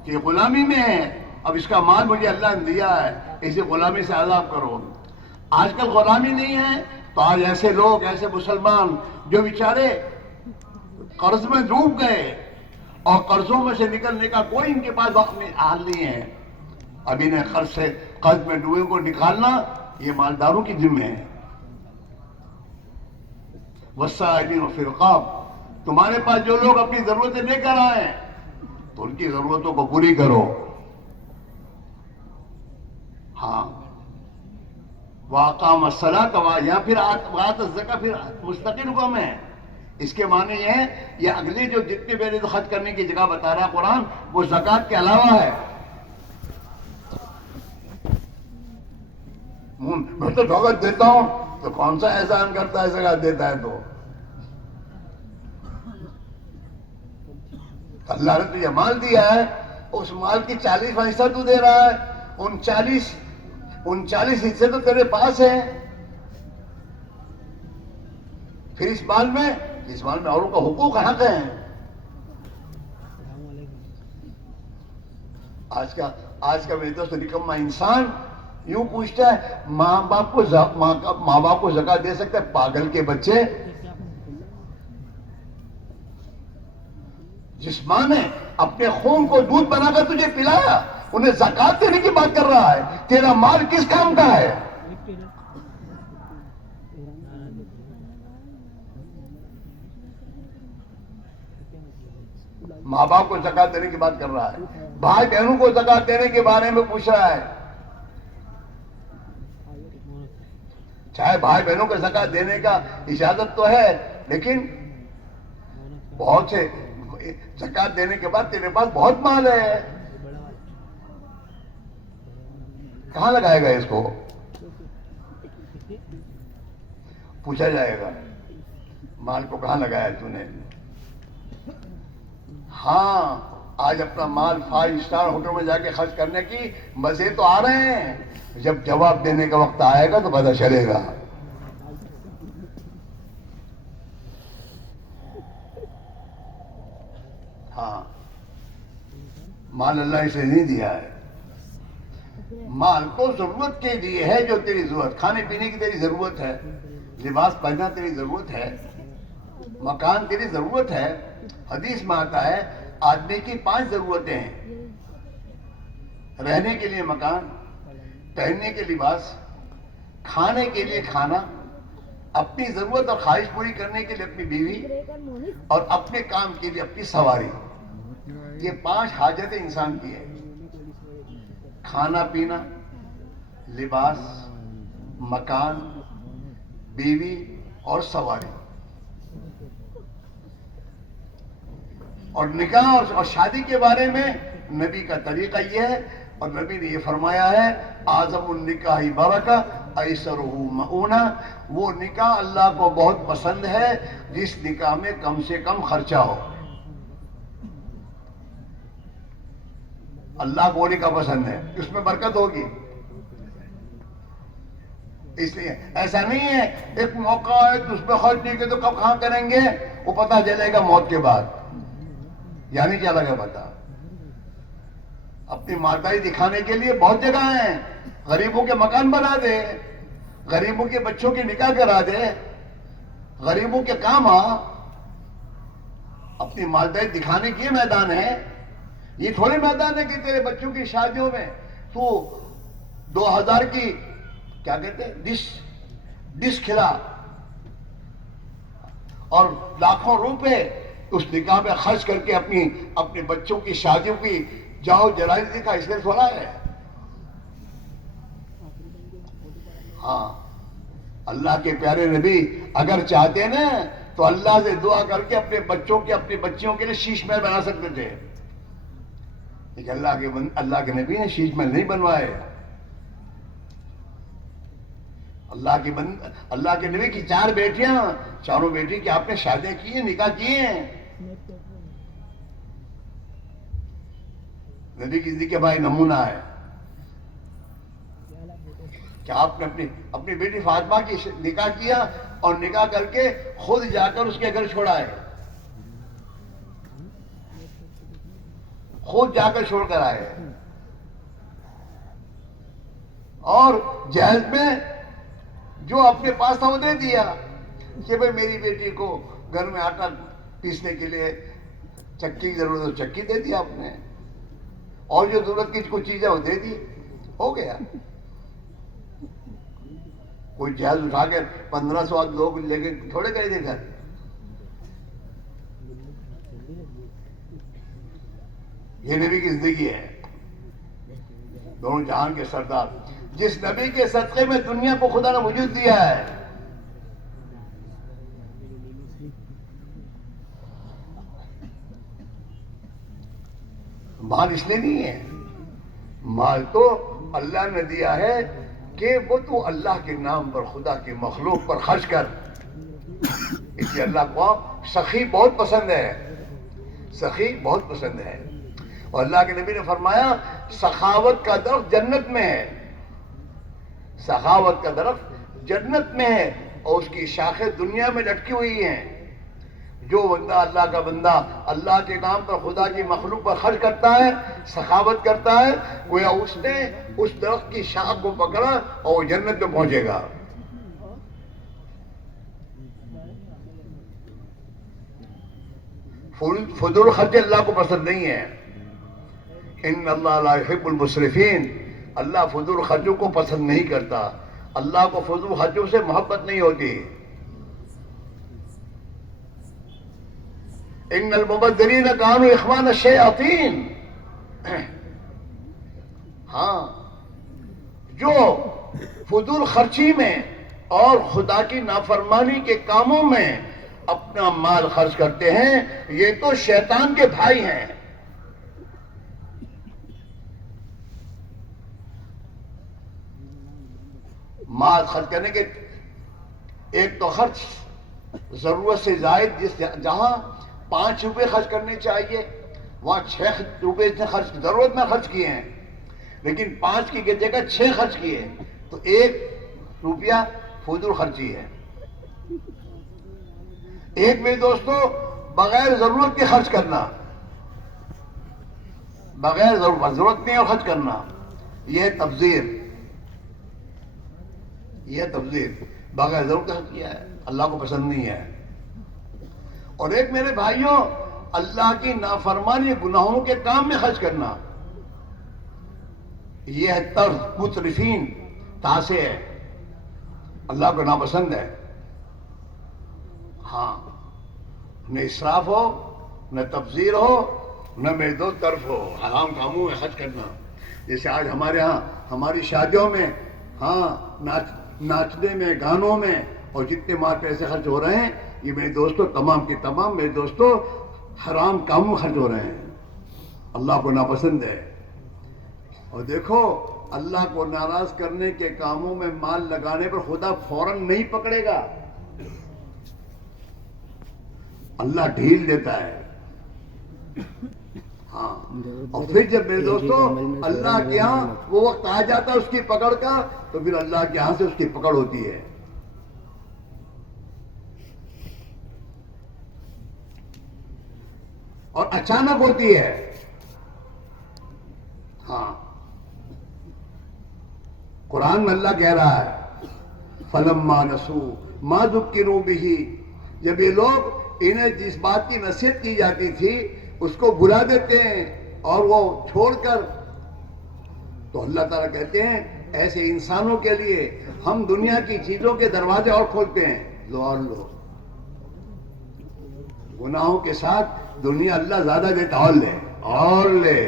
کہ غلامی میں ہے، اب اس کا مال مجھے اللہ نے دیا ہے، اسے غلامی سے آزاد کرو. آج کل غلامی نہیں ہے تو آج ایسے لوگ، ایسے مسلمان جو بیچارے قرض میں ڈوب گئے اور قرضوں میں سے نکلنے کا کوئی ان کے پاس حال نہیں ہے، اب انہیں قرض میں ڈوبے کو نکالنا یہ مالداروں کی ذمہ ہے. والسائلین وفی الرقاب، تمہارے پاس جو لوگ اپنی ضرورتیں لے کر آئے تو ان کی ضرورتوں کو پوری کرو. ہاں وَأَقَامَ الصَّلَاةَ، یہاں پھر وَآتَ الزَّکَاةَ پھر مستقل حکم ہے. اس کے معنی یہ ہے یہ اگلے جو جتنے میرے خرچ کرنے کی جگہ بتا رہا قرآن وہ زکوٰۃ کے علاوہ ہے. میں تو دھوکہ دیتا ہوں تو کون سا احسان کرتا ہے زکوٰۃ دیتا ہے تو. اللہ نے تجھے مال دیا ہے، اس مال کی 40واں حصہ تو دے رہا ہے، ان 40 حصے تو تیرے پاس ہیں. پھر اس مال میں اوروں کا حقوق حق ہیں. آج کا میرے دوست نکما انسان یوں پوچھتا ہے ماں باپ کو زکوٰۃ دے سکتا ہے؟ پاگل کے بچے، جس ماں نے اپنے خون کو دودھ بنا کر تجھے پلایا انہیں زکوٰۃ دینے کی بات کر رہا ہے. تیرا مال کس کام کا ہے؟ ماں باپ کو زکوٰۃ دینے کی بات کر رہا ہے، بھائی بہنوں کو زکوٰۃ دینے کے بارے میں پوچھ رہا ہے. چاہے بھائی بہنوں کو زکوٰۃ دینے کا اجازت تو ہے، لیکن بہت سے زکوٰۃ دینے کے بعد تیرے پاس بہت مال ہے، کہاں لگائے گا اس کو؟ پوچھا جائے گا مال کو کہاں لگایا تو نے. ہاں آج اپنا مال 5 اسٹار ہوٹل میں جا کے خرچ کرنے کی مزے تو آ رہے ہیں، جب جواب دینے کا وقت آئے گا تو پتہ چلے گا. ہاں مال اللہ اسے نہیں دیا ہے، مال تو ضرورت کے لیے ہے، جو تیری ضرورت، کھانے پینے کی تیری ضرورت ہے، لباس پہننا تیری ضرورت ہے، مکان تیری ضرورت ہے. حدیث میں آتا ہے آدمی کی 5 ضرورتیں ہیں: رہنے کے لیے مکان، پہننے کے لباس، کھانے کے لیے کھانا، اپنی ضرورت اور خواہش پوری کرنے کے لیے اپنی بیوی، اور اپنے کام کے لیے اپنی سواری. یہ 5 حاجتیں انسان کی ہیں: کھانا پینا، لباس، مکان، بیوی اور سواری. اور نکاح اور شادی کے بارے میں نبی کا طریقہ یہ ہے، اور نبی نے یہ فرمایا ہے اعظم النکاح برکہ ایسرہ مؤونہ، وہ نکاح اللہ کو بہت پسند ہے جس نکاح میں کم سے کم خرچہ ہو۔ اللہ کو نکاح پسند ہے، اس میں برکت ہوگی۔ اس لیے ایسا نہیں ہے ایک موقع ہے تو اس پہ خرچ نہیں کہ تو کب کہاں کریں گے، وہ پتہ چلے گا موت کے بعد، یعنی کیا لگا پتا۔ اپنی مالداری دکھانے کے لیے بہت جگہ ہیں، غریبوں کے مکان بنا دے، غریبوں کے بچوں کی نکاح کرا دے، غریبوں کے کام آ، اپنی مالداری دکھانے کے میدان ہے۔ یہ تھوڑے میدان ہے کہ تیرے بچوں کی شادیوں میں تو 2000 کی کیا کہتے ہیں ڈش کھلا اور لاکھوں روپے اس نکاح میں خرچ کر کے اپنے بچوں کی شادیوں کی جاؤ جلال دکھا، اس لیے تھوڑا ہے۔ ہاں، اللہ کے پیارے نبی اگر چاہتے نا تو اللہ سے دعا کر کے اپنے بچوں کے اپنی بچیوں کے لیے شیش محل بنا سکتے تھے، لیکن اللہ کے نبی نے شیش محل نہیں بنوائے۔ اللہ کے نبی کی 4 بیٹیاں، چاروں بیٹی کی آپ نے شادیاں کی ہیں، نکاح کیے ہیں۔ نبی کی زندگی کا بھائی نمونہ ہے کہ آپ نے اپنی بیٹی فاطمہ کی نکاح کیا اور نکاح کر کے خود جا کر اس کے گھر چھوڑا ہے، خود جا کر چھوڑ کر آئے، اور جہیز میں جو اپنے پاس تھا وہ دے دیا کہ بھئی میری بیٹی کو گھر میں آٹا پیسنے کے لیے چکی کی ضرورت ہے، چکی دے دیا آپ نے، اور جو ضرورت کی کچھ چیزیں وہ دے دی، ہو گیا۔ کوئی جہیز اٹھا کے 1500 لوگ لے کے تھوڑے گئے تھے گھر۔ یہ نبی کی زندگی ہے، دونوں جہان کے سردار، جس نبی کے صدقے میں دنیا کو خدا نے وجود دیا ہے۔ مال اس لیے نہیں ہے، مال تو اللہ نے دیا ہے کہ وہ تو اللہ کے نام پر، خدا کی مخلوق پر خرچ کر۔ اس لیے اللہ کو سخی بہت پسند ہے، سخی بہت پسند ہے۔ اور اللہ کے نبی نے فرمایا سخاوت کا درخت جنت میں ہے، سخاوت کا درخت جنت میں ہے، اور اس کی شاخیں دنیا میں لٹکی ہوئی ہیں۔ جو بندہ اللہ کا بندہ اللہ کے نام پر خدا کی مخلوق پر خرچ کرتا ہے، سخاوت کرتا ہے، گویا اس نے اس درخت کی شاخ کو پکڑا اور وہ جنت میں پہنچے گا۔ فضول خرچ اللہ کو پسند نہیں ہے۔ ان اللہ لا يحب المسرفین، اللہ فضول خرچوں کو پسند نہیں کرتا، اللہ کو فضول خرچوں سے محبت نہیں ہوتی۔ ان المبذرین کانوا اخوان الشیاطین، ہاں، جو فضول خرچی میں اور خدا کی نافرمانی کے کاموں میں اپنا مال خرچ کرتے ہیں، یہ تو شیطان کے بھائی ہیں۔ مال خرچ کرنے کے ایک تو خرچ ضرورت سے زائد، جہاں 5 روپے خرچ کرنے چاہیے وہاں 6 روپے ضرورت میں خرچ کیے ہیں، لیکن 5 کی جگہ 6 خرچ کیے، تو 1 روپیہ فضول خرچی ہے۔ ایک میرے دوستو بغیر ضرورت کے خرچ کرنا، بغیر ضرورت نہیں اور خرچ کرنا، یہ تبذیر، یہ تبذیر، بغیر ضرورت خرچ کیا ہے، اللہ کو پسند نہیں ہے۔ اور ایک میرے بھائیوں اللہ کی نافرمانی گناہوں کے کام میں خرچ کرنا، یہ ہے طرز مترفین، تاسے ہے، اللہ کو ناپسند ہے۔ ہاں، نہ اسراف ہو، نہ تبذیر ہو، نہ میرے دو طرف ہو، حرام کاموں میں خرچ کرنا۔ جیسے آج ہمارے ہاں ہماری شادیوں میں، ہاں، ناچنے میں، گانوں میں، اور جتنے مال پیسے خرچ ہو رہے ہیں، یہ میرے دوستو تمام کے تمام میرے دوستو حرام کاموں خرچ ہو رہے ہیں، اللہ کو ناپسند ہے۔ اور دیکھو اللہ کو ناراض کرنے کے کاموں میں مال لگانے پر خدا فوراً نہیں پکڑے گا، اللہ ڈھیل دیتا ہے۔ ہاں، اور پھر جب میرے دوستو اللہ کے ہاں وہ وقت آ جاتا ہے اس کی پکڑ کا، تو پھر اللہ کے ہاں سے اس کی پکڑ ہوتی ہے۔ اور اچانک ہوتی ہے۔ ہاں، قرآن میں اللہ کہہ رہا ہے فَلَمَّا نَسُوا مَا ذُكِّرُوا بِهِ، جب یہ لوگ انہیں جس بات کی نصیحت کی جاتی تھی اس کو بھلا دیتے ہیں اور وہ چھوڑ کر، تو اللہ تعالیٰ کہتے ہیں ایسے انسانوں کے لیے ہم دنیا کی چیزوں کے دروازے اور کھولتے ہیں، لو اور لو۔ گناہوں کے ساتھ دنیا اللہ زیادہ دیتا، اور لے اور لے۔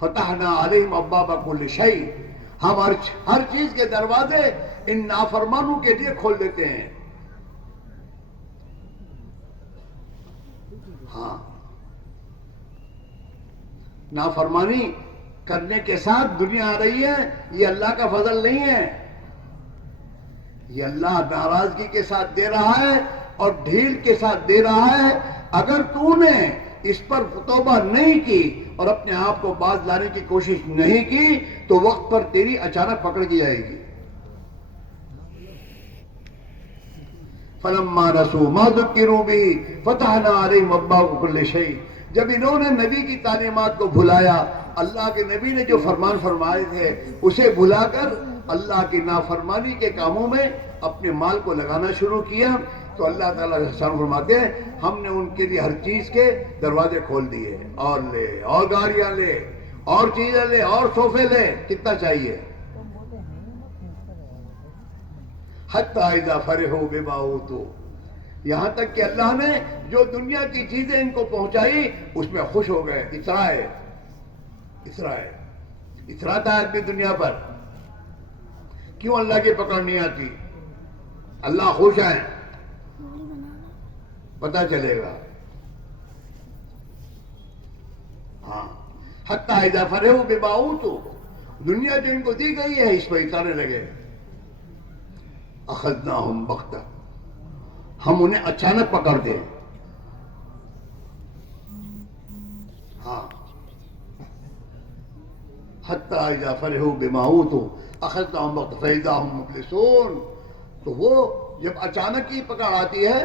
فتحنا علیہم ابواب کل شیء، ہم ہر چیز کے دروازے ان نافرمانوں کے لیے کھول دیتے ہیں۔ ہاں، نافرمانی کرنے کے ساتھ دنیا آ رہی ہے، یہ اللہ کا فضل نہیں ہے، یہ اللہ ناراضگی کے ساتھ دے رہا ہے اور ڈھیل کے ساتھ دے رہا ہے۔ اگر تو نے اس پر توبہ نہیں کی اور اپنے آپ کو باز لانے کی کوشش نہیں کی تو وقت پر تیری اچانک پکڑ کی جائے گی۔ فَلَمَّا نَسُوا مَا ذُكِّرُوا بِهِ فَتَحْنَا عَلَيْهِمْ أَبْوَابَ كُلِّ شَيْءٍ، جب انہوں نے نبی کی تعلیمات کو بھلایا، اللہ کے نبی نے جو فرمان فرمائے تھے اسے بھلا کر اللہ کی نافرمانی کے کاموں میں اپنے مال کو لگانا شروع کیا، تو اللہ تعالیٰ احسان فرماتے ہیں ہم نے ان کے لیے ہر چیز کے دروازے کھول دیے، اور لے اور گاڑیاں لے اور چیزیں لے اور صوفے لے، کتنا چاہیے۔ حتی اذا فرحوا بما اوتوا، یہاں تک کہ اللہ نے جو دنیا کی چیزیں ان کو پہنچائی اس میں خوش ہو گئے۔ اترائے اتراتا ہے آدمی دنیا پر، کیوں اللہ کی پکڑ نہیں آتی؟ اللہ خوش ہے، پتہ چلے گا۔ ہاں، حتی اذا فرحوا بما اوتوا، دنیا جو ان کو دی گئی ہے اس پر اتارنے لگے۔ اخذناہم بغتہ، ہم انہیں اچانک پکڑ دیں۔ ہاں، حتی اذا فرحوا بما اوتوا اخذناہم بغتہ فاذا ھم مبلسون، تو وہ جب اچانک ہی پکڑ آتی ہے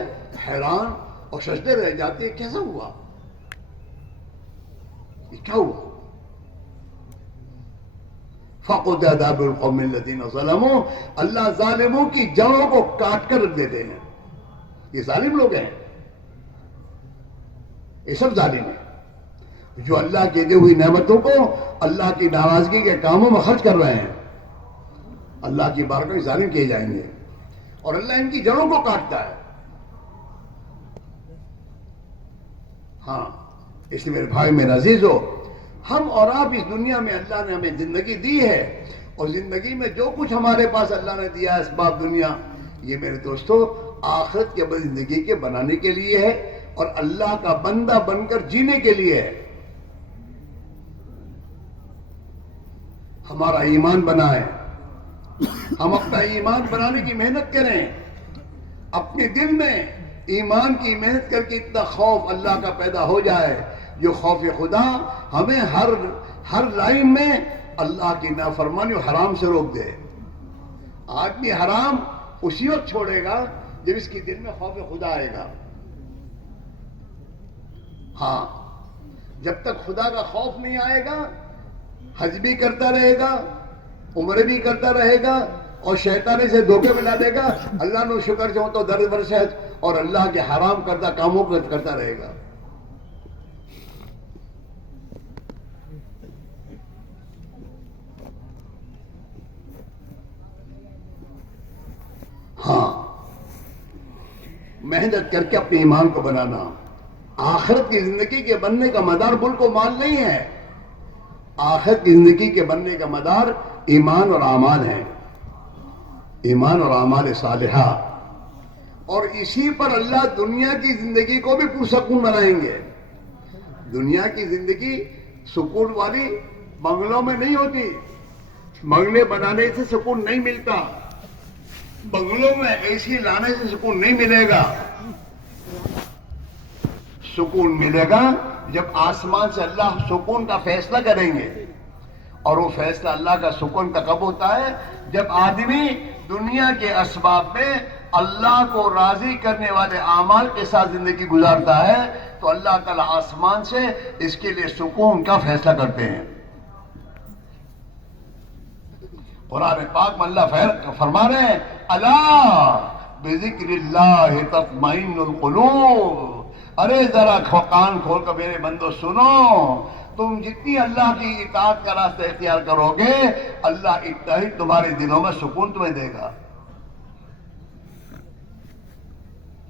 حیران اور سجدے رہ جاتی ہے، کیسا ہوا، یہ کیا ہوا؟ فَقُطِعَ دَابِرُ الْقَوْمِ الَّذِينَ ظَلَمُوا، اللہ ظالموں کی جڑوں کو کاٹ کر رکھ دیتے ہیں۔ یہ ظالم لوگ ہیں، یہ سب ظالم ہیں جو اللہ کی دی ہوئی نعمتوں کو اللہ کی ناراضگی کے کاموں میں خرچ کر رہے ہیں، اللہ کی بارگاہ میں ظالم کیے جائیں گے اور اللہ ان کی جڑوں کو کاٹتا ہے۔ ہاں، اس لیے میرے بھائی میرے عزیزو، ہم اور آپ اس دنیا میں اللہ نے ہمیں زندگی دی ہے، اور زندگی میں جو کچھ ہمارے پاس اللہ نے دیا ہے اسباب دنیا، یہ میرے دوستو آخرت کے زندگی کے بنانے کے لیے ہے اور اللہ کا بندہ بن کر جینے کے لیے ہے۔ ہمارا ایمان بنائیں، ہم اپنا ایمان بنانے کی محنت کریں، اپنے دل میں ایمان کی محنت کر کے اتنا خوف اللہ کا پیدا ہو جائے جو خوف خدا ہمیں ہر لائن میں اللہ کی نافرمانی اور حرام سے روک دے۔ آدمی حرام اسی وقت چھوڑے گا جب اس کی دل میں خوف خدا آئے گا۔ ہاں، جب تک خدا کا خوف نہیں آئے گا حج بھی کرتا رہے گا، عمرے بھی کرتا رہے گا اور شیطانی سے دھوکے میں لا دے گا، اللہ نے شکر جو تو درد برس ہے، اور اللہ کے حرام کردہ کاموں کو کرتا رہے گا۔ ہاں، محنت کر کے اپنے ایمان کو بنانا۔ آخرت کی زندگی کے بننے کا مدار ملک و مال نہیں ہے، آخرت کی زندگی کے بننے کا مدار ایمان اور اعمال ہے، ایمان اور اعمال صالحہ۔ اور اسی پر اللہ دنیا کی زندگی کو بھی پرسکون بنائیں گے. دنیا کی زندگی سکون والی بنگلوں میں نہیں ہوتی. بنگلے بنانے سے سکون نہیں ملتا. بنگلوں میں اے سی لانے سے سکون نہیں ملے گا. سکون ملے گا جب آسمان سے اللہ سکون کا فیصلہ کریں گے. اور وہ فیصلہ اللہ کا سکون کا کب ہوتا ہے؟ جب آدمی دنیا کے اسباب میں اللہ کو راضی کرنے والے اعمال کے ساتھ زندگی گزارتا ہے تو اللہ تعالیٰ آسمان سے اس کے لیے سکون کا فیصلہ کرتے ہیں. قرآن پاک میں اللہ فرما رہے ہیں الا بذکر اللہ تطمئن القلوب. ارے ذرا کان کھول کر میرے بندو سنو، تم جتنی اللہ کی اطاعت کا راستہ اختیار کرو گے اللہ اتنا ہی تمہارے دلوں میں سکون تمہیں دے گا.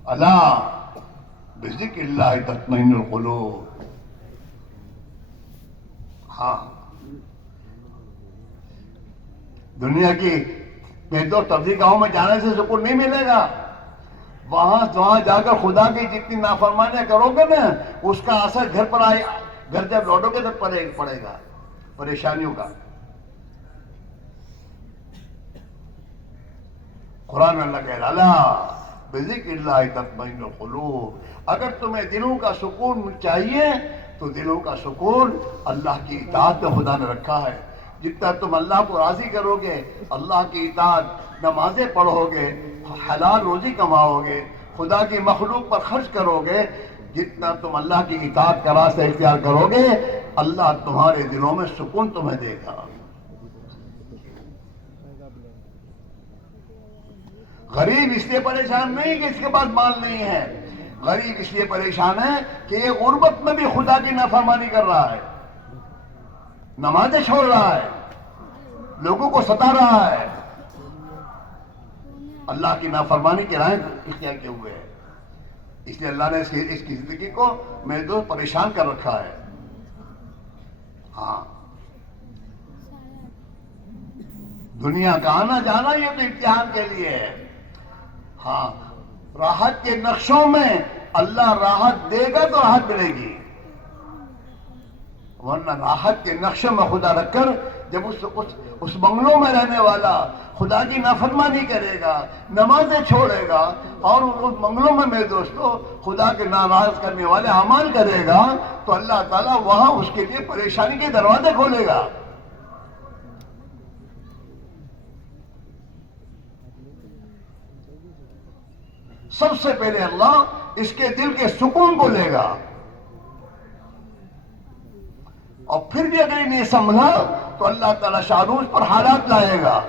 الا بذکر اللہ تطمئن القلوب. ہاں، دنیا کی پیدو تبلیغ گاہوں میں جانے سے سکون نہیں ملے گا. وہاں جا کر خدا کی جتنی نافرمانیاں کرو گے نا اس کا اثر گھر پر آئے، گھر جب لوٹو گے تب پڑے گا پریشانیوں کا. قرآن اللہ کہہ رہا الا بذکر اللہ تطمئن القلوب. اگر تمہیں دلوں کا سکون چاہیے تو دلوں کا سکون اللہ کی اطاعت میں خدا نے رکھا ہے. جتنا تم اللہ کو راضی کرو گے، اللہ کی اطاعت، نمازیں پڑھو گے، حلال روزی کماؤ گے، خدا کی مخلوق پر خرچ کرو گے، جتنا تم اللہ کی اطاعت کا راستہ اختیار کرو گے اللہ تمہارے دلوں میں سکون تمہیں دے گا. غریب اس لیے پریشان نہیں کہ اس کے پاس مال نہیں ہے. غریب اس لیے پریشان ہے کہ یہ غربت میں بھی خدا کی نافرمانی کر رہا ہے، نمازیں چھوڑ رہا ہے، لوگوں کو ستا رہا ہے، اللہ کی نافرمانی کے راہیں اختیار کیے ہوئے ہے. اس لیے اللہ نے اس کی زندگی کو میرے دوست پریشان کر رکھا ہے. ہاں، دنیا کا آنا جانا یہ تو امتحان کے لیے ہے. ہاں، راحت کے نقشوں میں اللہ راحت دے گا تو راحت ملے گی، ورنہ راحت کے نقشوں میں خدا رکھ کر جب اس بنگلوں میں رہنے والا خدا کی نافرمانی کرے گا، نمازیں چھوڑے گا اور اس بنگلوں میں میرے دوستو خدا کے ناراض کرنے والے اعمال کرے گا تو اللہ تعالیٰ وہاں اس کے لیے پریشانی کے دروازے کھولے گا. سب سے پہلے اللہ اس کے دل کے سکون کو لے گا، اور پھر بھی اگر نہیں سنبھلا تو اللہ تعالیٰ شاروخ پر حالات لائے گا.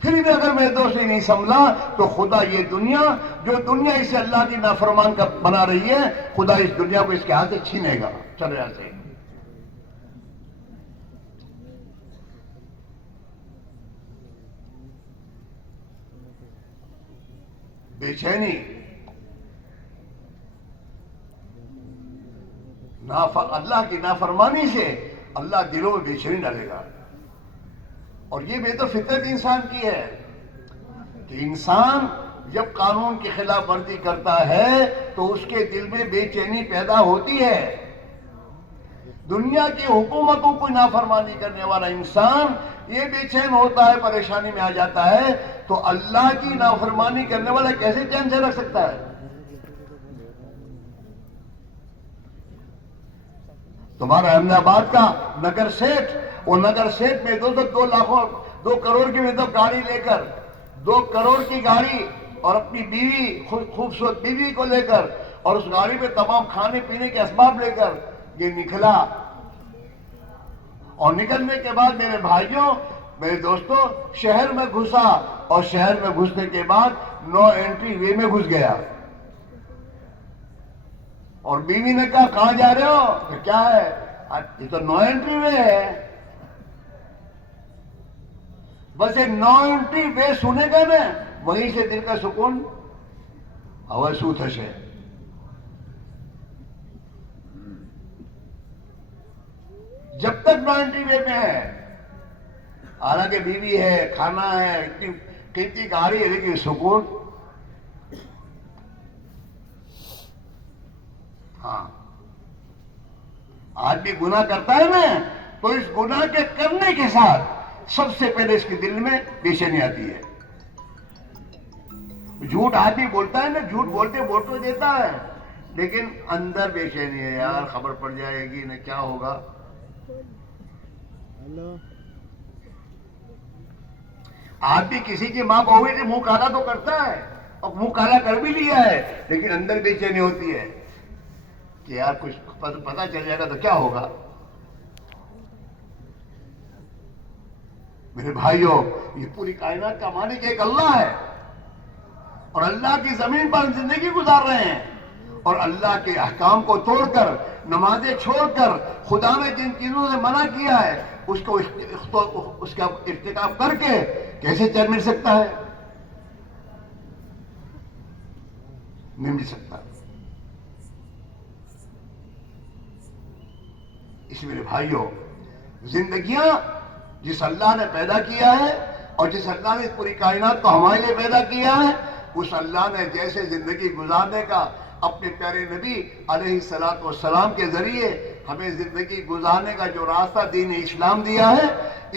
پھر بھی اگر میرے دوست نہیں سنبھلا تو خدا یہ دنیا جو دنیا اسے اللہ کی نافرمان کا بنا رہی ہے خدا اس دنیا کو اس کے ہاتھ سے چھینے گا. چلو یہاں سے بے چینی، اللہ کی نافرمانی سے اللہ دلوں میں بے چینی ڈالے گا. اور یہ بھی تو فطرت انسان کی ہے کہ انسان جب قانون کی خلاف ورزی کرتا ہے تو اس کے دل میں بے چینی پیدا ہوتی ہے. دنیا کی حکومتوں کو نافرمانی کرنے والا انسان یہ بے چین ہوتا ہے، پریشانی میں آ جاتا ہے، تو اللہ کی نافرمانی کرنے والا کیسے چین سے رکھ سکتا ہے؟ تمہارا احمد آباد کا نگر سیٹھ، وہ نگر سیٹھ میں 2 کروڑ کی مطلب گاڑی لے کر، 2 کروڑ کی گاڑی اور اپنی بیوی، خوبصورت بیوی کو لے کر اور اس گاڑی میں تمام کھانے پینے کے اسباب لے کر یہ نکلا. اور نکلنے کے بعد میرے بھائیوں، میرے دوستوں، شہر میں گھسا اور شہر میں گھسنے کے بعد نو انٹری وے میں گھس گیا. اور بیوی نے کہا کہاں جا رہے ہو؟ کہ کیا ہے؟ یہ تو نو انٹری وے ہے. بس یہ نو انٹری وے سنے گا نا وہیں سے دل کا سکون محسوس ہے. جب تک نو انٹری وے میں ہے، حالانکہ بیوی ہے، کھانا ہے، اتنی کتنی گاڑی ہے لیکن سکون. ہاں آدمی گناہ کرتا ہے نا تو اس گناہ کے کرنے کے ساتھ سب سے پہلے اس کے دل میں بے چینی آتی ہے. جھوٹ آدمی بولتا ہے نا, جھوٹ بولتے بولتے دیتا ہے لیکن اندر بے چینی ہے, یار خبر پڑ جائے گی نہ کیا ہوگا. آدمی کسی کی ماں بہو سے منہ کالا تو کرتا ہے اور منہ کالا کر بھی لیا ہے لیکن اندر بے چینی ہوتی ہے کہ یار کچھ پتہ چل جائے گا تو کیا ہوگا. میرے بھائیوں, یہ پوری کائنات کا مالک ایک اللہ ہے اور اللہ کی زمین پر زندگی گزار رہے ہیں اور اللہ کے احکام کو توڑ کر, نمازیں چھوڑ کر, خدا نے جن چیزوں سے منع کیا ہے اس کا ارتکاب کر کے کیسے چین مل سکتا ہے؟ نہیں مل سکتا. اس میرے بھائیوں, زندگیاں جس اللہ نے پیدا کیا ہے اور جس اللہ نے پوری کائنات کو ہمارے لیے پیدا کیا ہے, اس اللہ نے جیسے زندگی گزارنے کا اپنے پیارے نبی علیہ الصلوۃ والسلام کے ذریعے ہمیں زندگی گزارنے کا جو راستہ دین اسلام دیا ہے,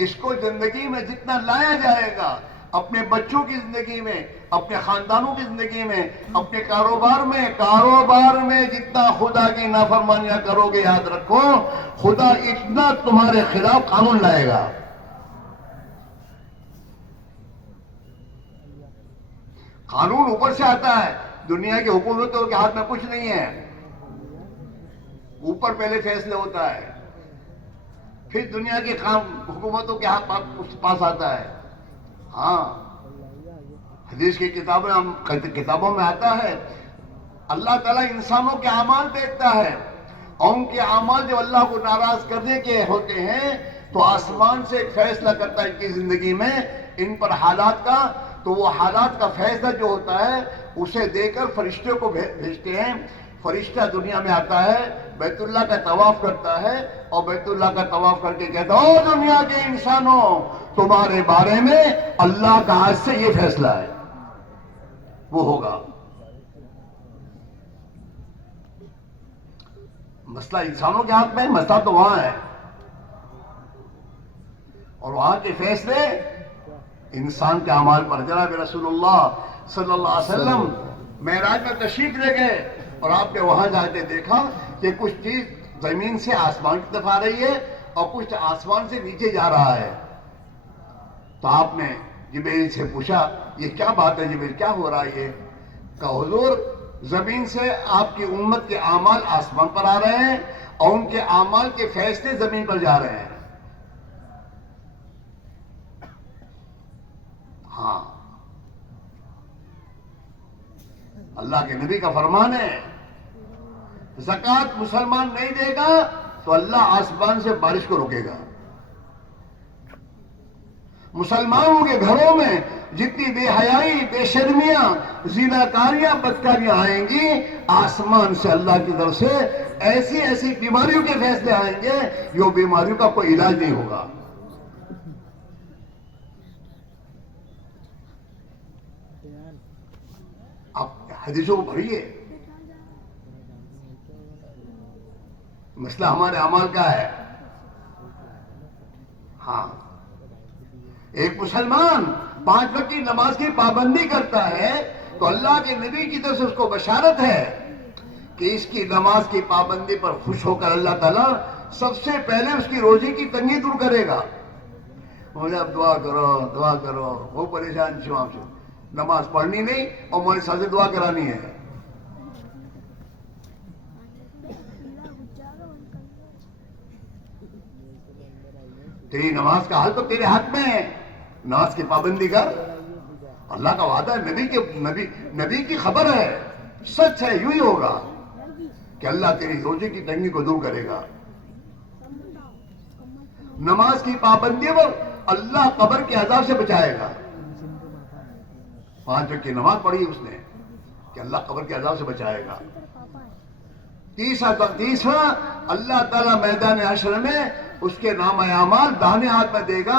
اس کو زندگی میں جتنا لایا جائے گا, اپنے بچوں کی زندگی میں, اپنے خاندانوں کی زندگی میں, اپنے کاروبار میں جتنا خدا کی نافرمانیاں کرو گے, یاد رکھو خدا اتنا تمہارے خلاف قانون لائے گا. قانون اوپر سے آتا ہے, دنیا کی حکومتوں کے ہاتھ میں کچھ نہیں ہے. اوپر پہلے فیصلے ہوتا ہے, پھر دنیا کی حکومتوں کے ہاتھ پاس آتا ہے. ہاں حدیث کی کتابوں میں آتا ہے اللہ تعالیٰ انسانوں کے اعمال دیکھتا ہے اور ان کے اعمال جو اللہ کو ناراض کرنے کے ہوتے ہیں تو آسمان سے ایک فیصلہ کرتا ہے ان کی زندگی میں ان پر حالات کا, تو وہ حالات کا فیصلہ جو ہوتا ہے اسے دے کر فرشتوں کو بھیجتے ہیں. فرشتہ دنیا میں آتا ہے, بیت اللہ کا طواف کرتا ہے اور بیت اللہ کا طواف کر کے کہتا ہے, او دنیا کے انسانوں, تمہارے بارے میں اللہ کا ہاتھ سے یہ فیصلہ ہے, وہ ہوگا. مسئلہ انسانوں کے ہاتھ میں, مسئلہ تو وہاں ہے اور وہاں کے فیصلے انسان کے اعمال پر. جناب رسول اللہ صلی اللہ علیہ وسلم معراج میں تشریف لے گئے اور آپ نے وہاں جا کے دیکھا کہ کچھ چیز زمین سے آسمان کی طرف آ رہی ہے اور کچھ آسمان سے نیچے جا رہا ہے. تو آپ نے جبریل سے پوچھا, یہ کیا بات ہے جبریل, کیا ہو رہا ہے یہ؟ کہ حضور زمین سے آپ کی امت کے اعمال آسمان پر آ رہے ہیں اور ان کے اعمال کے فیصلے زمین پر جا رہے ہیں. ہاں اللہ کے نبی کا فرمان ہے, زکوٰۃ مسلمان نہیں دے گا تو اللہ آسمان سے بارش کو روکے گا. مسلمانوں کے گھروں میں جتنی بے حیائی, بے شرمیاں, زیناکاریاں, بدکاریاں آئیں گی, آسمان سے اللہ کی طرف سے ایسی ایسی بیماریوں کے فیصلے آئیں گے جو بیماریوں کا کوئی علاج نہیں ہوگا. آپ حدیثوں کو پڑھیے, مسئلہ ہمارے اعمال کا ہے. ہاں ایک مسلمان 5 وقت کی نماز کی پابندی کرتا ہے تو اللہ کے نبی کی طرف سے اس کو بشارت ہے کہ اس کی نماز کی پابندی پر خوش ہو کر اللہ تعالیٰ سب سے پہلے اس کی روزی کی تنگی دور کرے گا. مجھے اب دعا کرو, وہ پریشان چھو آپ سے, نماز پڑھنی نہیں اور مولوی صاحب سے دعا کرانی ہے. تیری نماز کا حل تو تیرے ہاتھ میں ہے, نماز کی پابندی کر. اللہ کا وعدہ ہے, نبی کی خبر ہے, سچ ہے, یوں ہی ہوگا کہ اللہ تیری روزی کی تنگی کو دور کرے گا. نماز کی پابندی پر اللہ قبر کے عذاب سے بچائے گا. 5 وقت کی نماز پڑھی اس نے کہ اللہ قبر کے عذاب سے بچائے گا. تیسرا اللہ تعالیٰ میدان حشر میں اس کے نام اعمال داہنے ہاتھ میں دے گا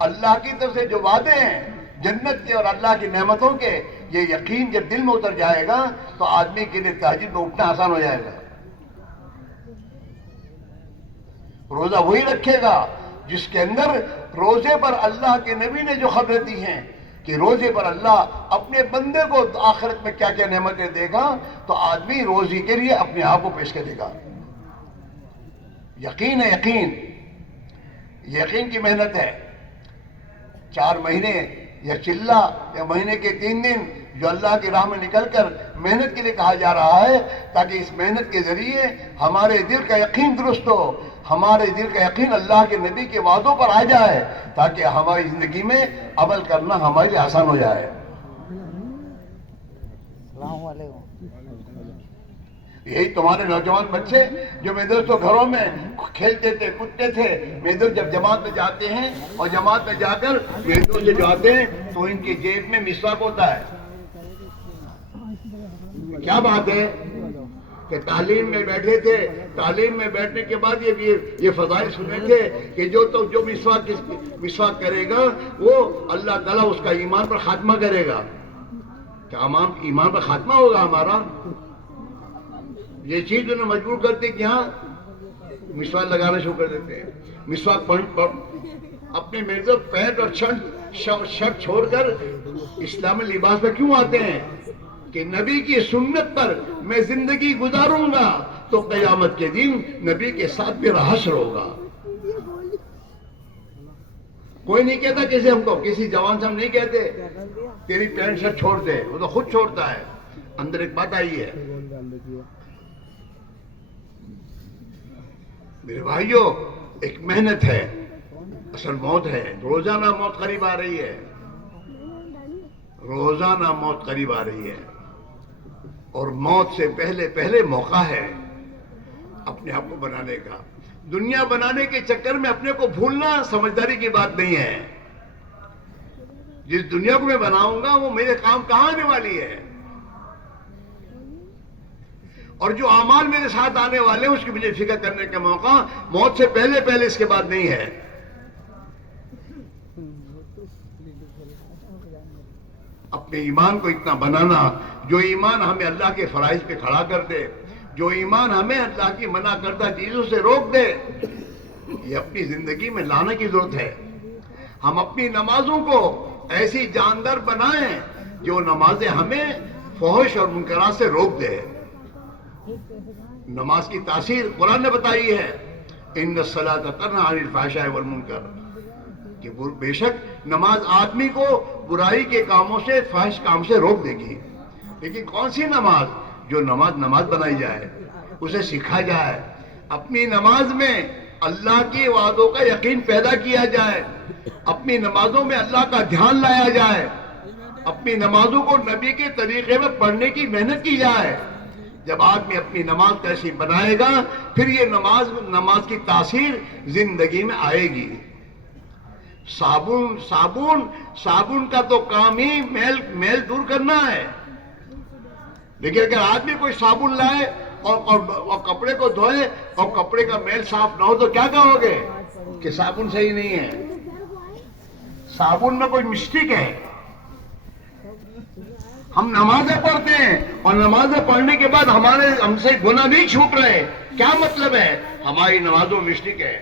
اللہ کی طرف سے جو وعدے ہیں جنت کے اور اللہ کی نعمتوں کے، یہ یقین جب دل میں اتر جائے گا تو آدمی کے لیے تہجد میں اٹھنا آسان ہو جائے گا۔ روزہ وہی رکھے گا جس کے اندر روزے پر اللہ کے نبی نے جو خبریں دی ہیں کہ روزے پر اللہ اپنے بندے کو آخرت میں کیا کیا نعمتیں دے گا، تو آدمی روزی کے لیے اپنے آپ کو پیش کرے گا۔ یقین ہے، یقین، یقین کی محنت ہے۔ 4 مہینے یا چلہ یا مہینے کے 3 دن جو اللہ کی راہ میں نکل کر محنت کے لیے کہا جا رہا ہے، تاکہ اس محنت کے ذریعے ہمارے دل کا یقین درست ہو، ہمارے دل کا یقین اللہ کے نبی کے وعدوں پر آ جائے، تاکہ ہماری زندگی میں عمل کرنا ہمارے لیے آسان ہو جائے۔ السلام علیکم۔ یہی تمہارے نوجوان بچے جو میرے دوستوں گھروں میں کھیلتے تھے، کودتے تھے، میرے دوست جب جماعت میں جاتے ہیں اور جماعت میں جا کر میرے دوست جو آتے ہیں تو ان کی جیب میں مسواک ہوتا ہے۔ کیا بات ہے کہ تعلیم میں بیٹھے تھے، تعلیم میں بیٹھنے کے بعد یہ فضائل سنے تھے کہ جو مسواک کرے گا وہ اللہ تعالیٰ اس کا ایمان پر خاتمہ کرے گا۔ کیا ایمان پر خاتمہ ہوگا ہمارا؟ یہ چیز انہیں مجبور کرتے کہ ہاں مسواک لگانا شروع کر دیتے ہیں۔ مسواک اپنے میرے پینٹ اور شرٹ چھوڑ کر اسلامی لباس میں کیوں آتے ہیں؟ کہ نبی کی سنت پر میں زندگی گزاروں گا تو قیامت کے دن نبی کے ساتھ میرا حشر ہوگا۔ کوئی نہیں کہتا کسی ہم کو، کسی جوان سے ہم نہیں کہتے تیری پینٹ شرٹ چھوڑ دے، وہ تو خود چھوڑتا ہے۔ اندر ایک بات آئی ہے میرے بھائیوں، ایک محنت ہے، اصل موت ہے۔ روزانہ موت قریب آ رہی ہے، روزانہ موت قریب آ رہی ہے، اور موت سے پہلے موقع ہے اپنے آپ کو بنانے کا۔ دنیا بنانے کے چکر میں اپنے کو بھولنا سمجھداری کی بات نہیں ہے۔ جس دنیا کو میں بناؤں گا وہ میرے کام کہاں آنے والی ہے، اور جو اعمال میرے ساتھ آنے والے ہیں اس کی مجھے فکر کرنے کا موقع موت سے پہلے اس کے بعد نہیں ہے۔ اپنے ایمان کو اتنا بنانا جو ایمان ہمیں اللہ کے فرائض پہ کھڑا کر دے، جو ایمان ہمیں اللہ کی منع کردہ چیزوں سے روک دے، یہ اپنی زندگی میں لانے کی ضرورت ہے۔ ہم اپنی نمازوں کو ایسی جاندار بنائیں جو نمازیں ہمیں فحش اور منکرات سے روک دے۔ نماز کی تاثیر قرآن نے بتائی ہے، ان الصلاۃ تنہی عن الفحشاء والمنکر، کہ بے شک نماز آدمی کو برائی کے کاموں سے، فحش کام سے روک دے گی۔ لیکن کون سی نماز؟ جو نماز بنائی جائے، اسے سکھا جائے، اپنی نماز میں اللہ کے وعدوں کا یقین پیدا کیا جائے، اپنی نمازوں میں اللہ کا دھیان لایا جائے، اپنی نمازوں کو نبی کے طریقے میں پڑھنے کی محنت کی جائے۔ جب آدمی اپنی نماز کیسی بنائے گا پھر یہ نماز کی تاثیر زندگی میں آئے گی۔ صابن کا تو کام ہی میل دور کرنا ہے، لیکن اگر آدمی کوئی صابن لائے اور کپڑے کو دھوئے اور کپڑے کا میل صاف نہ ہو تو کیا کہو گے؟ کہ صابن صحیح نہیں ہے، صابن میں کوئی مسٹیک ہے۔ ہم نمازیں پڑھتے ہیں اور نمازیں پڑھنے کے بعد ہم سے گناہ نہیں چھوٹ رہے، کیا مطلب ہے؟ ہماری نمازوں میں مسٹیک ہے۔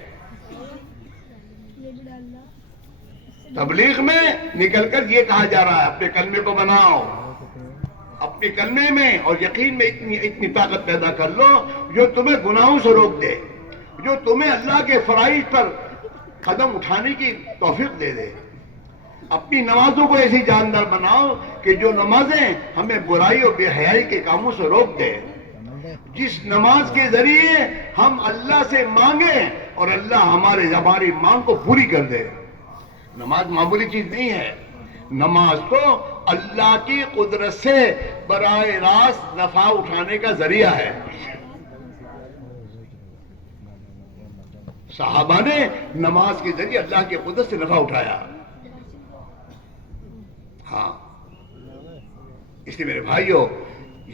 تبلیغ میں نکل کر یہ کہا جا رہا ہے اپنے کلمے کو بناؤ، اپنے کلمے میں اور یقین میں اتنی طاقت پیدا کر لو جو تمہیں گناہوں سے روک دے، جو تمہیں اللہ کے فرائض پر قدم اٹھانے کی توفیق دے دے۔ اپنی نمازوں کو ایسی جاندار بناؤ کہ جو نمازیں ہمیں برائی اور بے حیائی کے کاموں سے روک دے، جس نماز کے ذریعے ہم اللہ سے مانگیں اور اللہ ہماری مانگ کو پوری کر دے۔ نماز معمولی چیز نہیں ہے، نماز تو اللہ کی قدرت سے براہ راست نفع اٹھانے کا ذریعہ ہے۔ صحابہ نے نماز کے ذریعے اللہ کی قدرت سے نفع اٹھایا۔ ہاں، اس لیے میرے بھائیوں،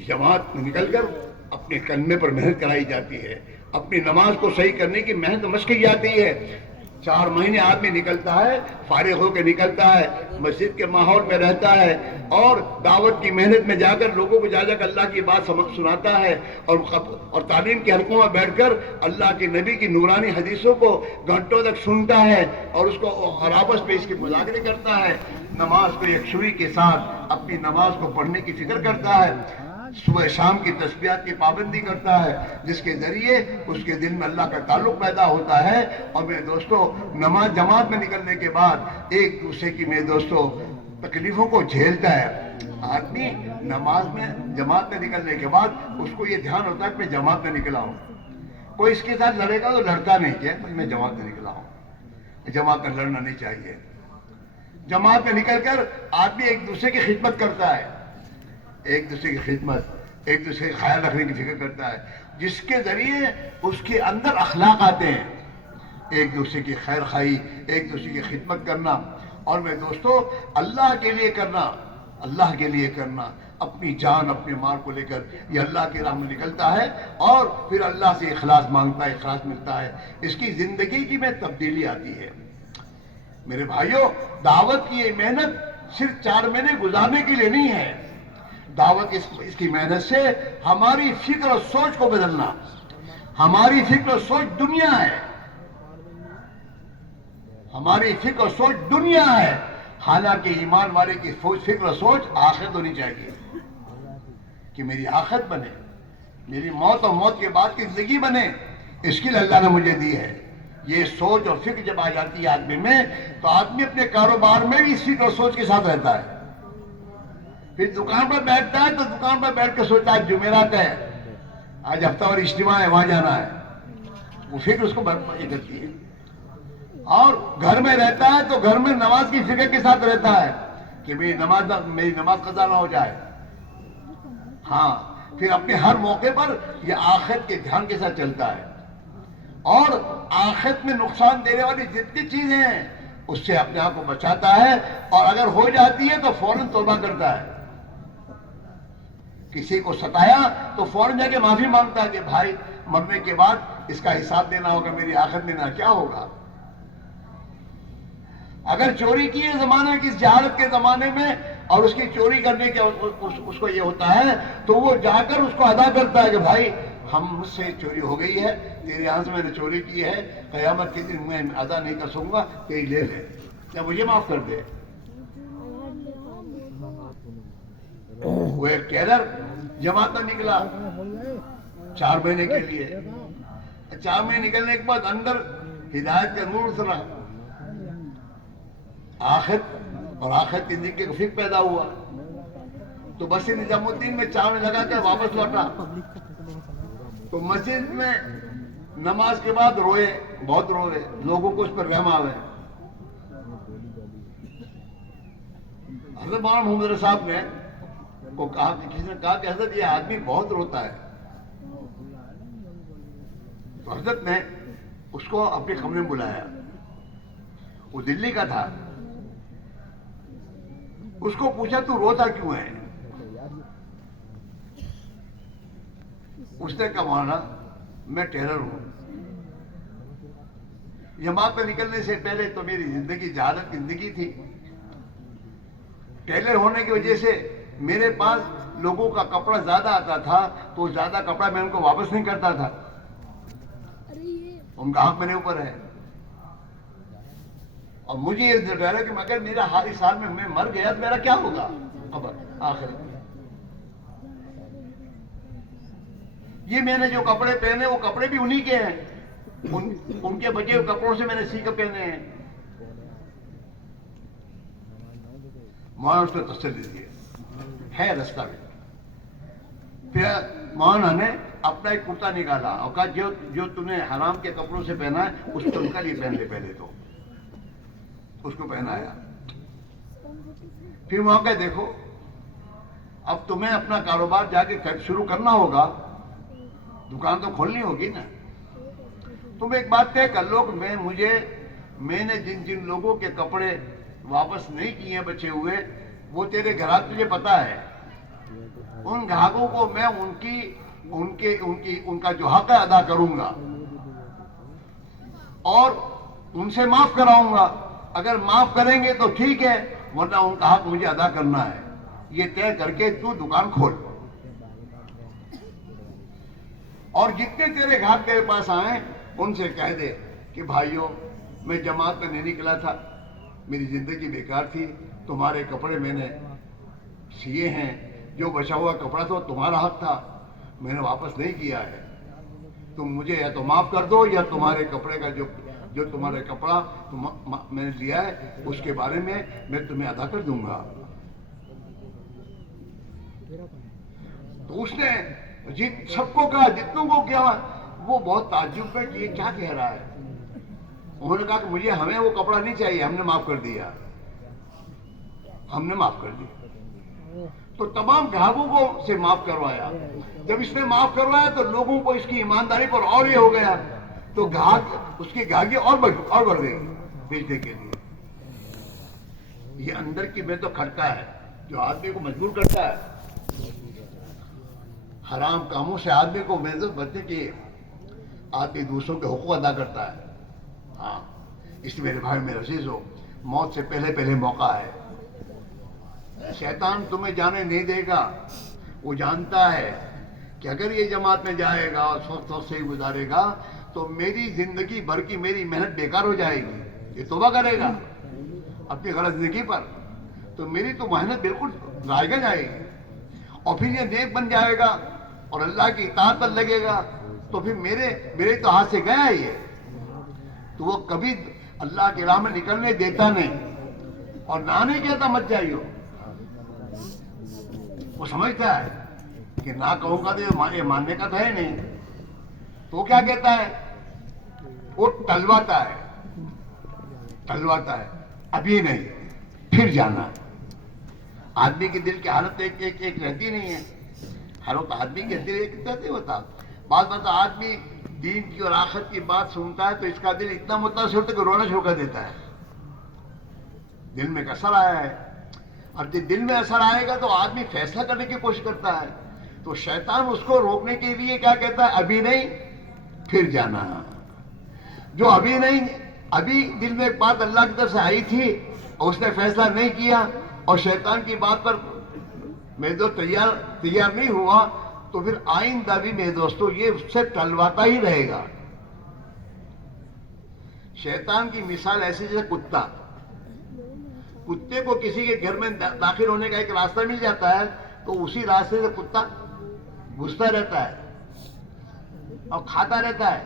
جماعت نکل کر اپنے کلمے پر محنت کرائی جاتی ہے، اپنی نماز کو صحیح کرنے کی محنت مشق کی جاتی ہے، 4 مہینے آدمی نکلتا ہے، فارغ ہو کے نکلتا ہے، مسجد کے ماحول میں رہتا ہے اور دعوت کی محنت میں جا کر لوگوں کو جا کر اللہ کی بات سناتا ہے اور تعلیم کے حلقوں میں بیٹھ کر اللہ کے نبی کی نورانی حدیثوں کو گھنٹوں تک سنتا ہے اور اس کو اور آپس میں اس کے مذاکرے کرتا ہے، نماز کو یکسوئی کے ساتھ اپنی نماز کو پڑھنے کی فکر کرتا ہے، صبح شام کی تسبیحات کی پابندی کرتا ہے، جس کے ذریعے اس کے دل میں اللہ کا تعلق پیدا ہوتا ہے۔ اور میرے دوستو، نماز جماعت میں نکلنے کے بعد ایک دوسرے کی میرے دوستو تکلیفوں کو جھیلتا ہے۔ آدمی نماز میں جماعت میں نکلنے کے بعد اس کو یہ دھیان ہوتا ہے کہ میں جماعت میں نکلا ہوں، کوئی اس کے ساتھ لڑے گا تو لڑتا نہیں کہ میں جماعت میں نکلا ہوں، جماعت میں لڑنا نہیں چاہیے۔ جماعت میں نکل کر آدمی ایک دوسرے کی خدمت کرتا ہے، ایک دوسرے کی خدمت، ایک دوسرے کا خیال رکھنے کی فکر کرتا ہے، جس کے ذریعے اس کے اندر اخلاق آتے ہیں، ایک دوسرے کی خیر خواہی، ایک دوسرے کی خدمت کرنا، اور میں دوستو اللہ کے لیے کرنا، اللہ کے لیے کرنا، اپنی جان اپنے مال کو لے کر یہ اللہ کی راہ میں نکلتا ہے اور پھر اللہ سے اخلاص مانگتا ہے، اخلاص ملتا ہے، اس کی زندگی کی میں تبدیلی آتی ہے۔ میرے بھائیوں، دعوت کی یہ محنت صرف 4 مہینے گزارنے کے لیے نہیں ہے، دعوت اس کی محنت سے ہماری فکر اور سوچ کو بدلنا، ہماری فکر اور سوچ دنیا ہے، ہماری فکر اور سوچ دنیا ہے، حالانکہ ایمان والے کی فکر اور سوچ آخرت ہونی چاہیے کہ میری آخرت بنے، میری موت اور موت کے بعد کی زندگی بنے، اس کے لیے اللہ نے مجھے دی ہے۔ یہ سوچ اور فکر جب آ جاتی ہے آدمی میں تو آدمی اپنے کاروبار میں بھی اس فکر اور سوچ کے ساتھ رہتا ہے، پھر دکان پر بیٹھتا ہے تو دکان پر بیٹھ کے سوچتا ہے جمعرات ہے، آج ہفتہ وار اجتماع ہے، وہاں جانا ہے، وہ فکر اس کو برپا کرتی ہے۔ اور گھر میں رہتا ہے تو گھر میں نماز کی فکر کے ساتھ رہتا ہے کہ میری نماز قضا نہ ہو جائے۔ ہاں، پھر اپنے ہر موقع پر یہ آخرت کے دھیان کے ساتھ چلتا ہے اور آخرت میں نقصان دینے والی جتنی چیزیں ہیں اس سے اپنے آپ کو بچاتا ہے، اور اگر ہو جاتی ہے تو فوراً توبہ کرتا ہے۔ کسی کو ستایا تو فوراً جا کے معافی مانگتا ہے کہ بھائی مرنے کے بعد اس کا حساب دینا ہوگا، میری آخرت میں کیا ہوگا۔ اگر چوری کی ہے زمانے کی جہالت کے زمانے میں اور اس کی چوری کرنے کے اس کو یہ ہوتا ہے تو وہ جا کر اس کو ادا کرتا ہے کہ بھائی مجھ سے چوری ہو گئی ہے، تیرے یہاں سے میں نے چوری کی ہے، قیامت کے دن میں ادا نہیں کر سکوں گا، تیری لے لے، یا مجھے معاف کر دے۔ وہ ایک ٹیلر جماعت میں نکلا 4 مہینے کے لیے، 4 مہینے نکلنے کے بعد اندر ہدایت کا نور اترا، آخرت اور آخرت کی زندگی کا فکر پیدا ہوا، تو بس نظام الدین میں 4 لگا کر واپس لوٹا، تو مسجد میں نماز کے بعد روئے، بہت روئے، لوگوں کو اس پر رحم آوے۔ حضرت مولانا محمد رضا صاحب نے کو کہا کہ کسی نے کہا کہ حضرت یہ آدمی بہت روتا ہے، تو حضرت نے اس کو اپنے کمرے میں بلایا، وہ دلی کا تھا، اس کو پوچھا تو روتا کیوں ہے؟ اس نے کہا مولانا میں ٹیلر ہوں، جماعت میں نکلنے سے پہلے تو میری زندگی جہالت کی زندگی تھی، ٹیلر ہونے کی وجہ سے میرے پاس لوگوں کا کپڑا زیادہ آتا تھا تو زیادہ کپڑا میں ان کو واپس نہیں کرتا تھا، ان کا حق میرے اوپر ہے، اور مجھے یہ ڈر ہے کہ اگر میرا ہر سال میں مر گیا تو میرا کیا ہوگا خبر آخر میں۔ یہ میں نے جو کپڑے پہنے وہ کپڑے بھی انہی کے ہیں، ان کے بچے ہوئے کپڑوں سے میں نے سی کر پہنے ہیں۔ مولانا اس نے تسلی دی ہے رستہ میں، پھر مولانا نے اپنا ایک کرتا نکالا اور کہا جو تم نے حرام کے کپڑوں سے پہنا ہے اس کو ان کا لیے پہن لے، پہلے تو اس کو پہنایا، پھر وہاں کہ دیکھو اب تمہیں اپنا کاروبار جا کے شروع کرنا ہوگا، دکان تو کھولنی ہوگی نا، تم ایک بات طے کر لو کہ میں نے جن لوگوں کے کپڑے واپس نہیں کیے بچے ہوئے وہ تیرے گھرات تجھے پتا ہے، ان گاہکوں کو میں ان کا جو حق ہے ادا کروں گا، اور ان سے معاف کراؤں گا، اگر معاف کریں گے تو ٹھیک ہے، ورنہ ان کا حق مجھے ادا کرنا ہے، یہ طے کر کے تو دکان کھول۔ اور جتنے تیرے گھاٹ تیرے پاس آئیں ان سے کہہ دے کہ بھائیوں میں جماعت میں نہیں نکلا تھا، میری زندگی بیکار تھی، تمہارے کپڑے میں نے سیے ہیں، جو بچا ہوا کپڑا تھا وہ تمہارا حق تھا، میں نے واپس نہیں کیا ہے، تم مجھے یا تو معاف کر دو یا تمہارے کپڑے کا جو تمہارے کپڑا میں نے لیا ہے اس کے بارے میں تمہیں ادا کر دوں گا۔ تو اس نے سب کو کہا، جتنوں کو کیا، وہ بہت تعجب میں کہ یہ کیا کہہ رہا ہے۔ انہوں نے کہا کہ ہمیں وہ کپڑا نہیں چاہیے، ہم نے معاف کر دیا، ہم نے معاف کر دیا۔ تو تمام گراہکوں کو سے معاف کروایا۔ جب اس نے معاف کروایا تو لوگوں کو اس کی ایمانداری پر اور یہ ہو گیا، تو گاہک اس کی گاہکی اور بڑھ گئی بیچنے کے لیے۔ یہ اندر کی میں تو کھٹکا ہے جو آدمی کو مجبور کرتا ہے حرام کاموں سے آدمی کو محنت بچنے کی، آدمی دوسروں کے حقوق ادا کرتا ہے۔ ہاں، اس لیے میرے بھائی میرے عزیز ہو، موت سے پہلے موقع ہے۔ شیطان تمہیں جانے نہیں دے گا، وہ جانتا ہے کہ اگر یہ جماعت میں جائے گا اور وقت سے ہی گزارے گا تو میری زندگی بھر کی میری محنت بیکار ہو جائے گی۔ یہ توبہ کرے گا اپنی غلط زندگی پر تو میری تو محنت بالکل ضائع جائے گی، اور پھر یہ نیک بن جائے گا اور اللہ کی اطاعت پر لگے گا تو پھر میرے تو ہاتھ سے گیا ہے یہ، تو وہ کبھی اللہ کی راہ میں نکلنے دیتا نہیں، اور نہ نہیں کہتا مت جائیو، وہ سمجھتا ہے کہ نہ کہوں گا تو یہ ماننے کا تو ہے نہیں، تو وہ کیا کہتا ہے، وہ ٹلواتا ہے، ابھی نہیں پھر جانا۔ آدمی کے دل کی حالت ایک رہتی نہیں ہے، ہر وقت آدمی کے دل ایک نہیں ہوتا۔ بعض بات آدمی دین کی اور آخرت کی بات سنتا ہے تو اس کا دل اتنا متاثر ہوتا ہے کہ رونا شروع کر دیتا ہے، دل میں ایک اثر آیا ہے۔ اب جب دل میں اثر آئے گا تو آدمی فیصلہ کرنے کی کوشش کرتا ہے، تو شیطان اس کو روکنے کے لیے کیا کہتا ہے، ابھی نہیں پھر جانا۔ جو ابھی دل میں ایک بات اللہ کی طرف سے آئی تھی اور اس نے فیصلہ نہیں کیا اور شیطان کی بات پر میرے دوست تیار نہیں ہوا، تو پھر آئندہ بھی میرے دوستوں یہ اس سے ٹلواتا ہی رہے گا۔ شیطان کی مثال ایسی جیسے کتے کو کسی کے گھر میں داخل ہونے کا ایک راستہ مل جاتا ہے تو اسی راستے سے کتا گھستا رہتا ہے اور کھاتا رہتا ہے،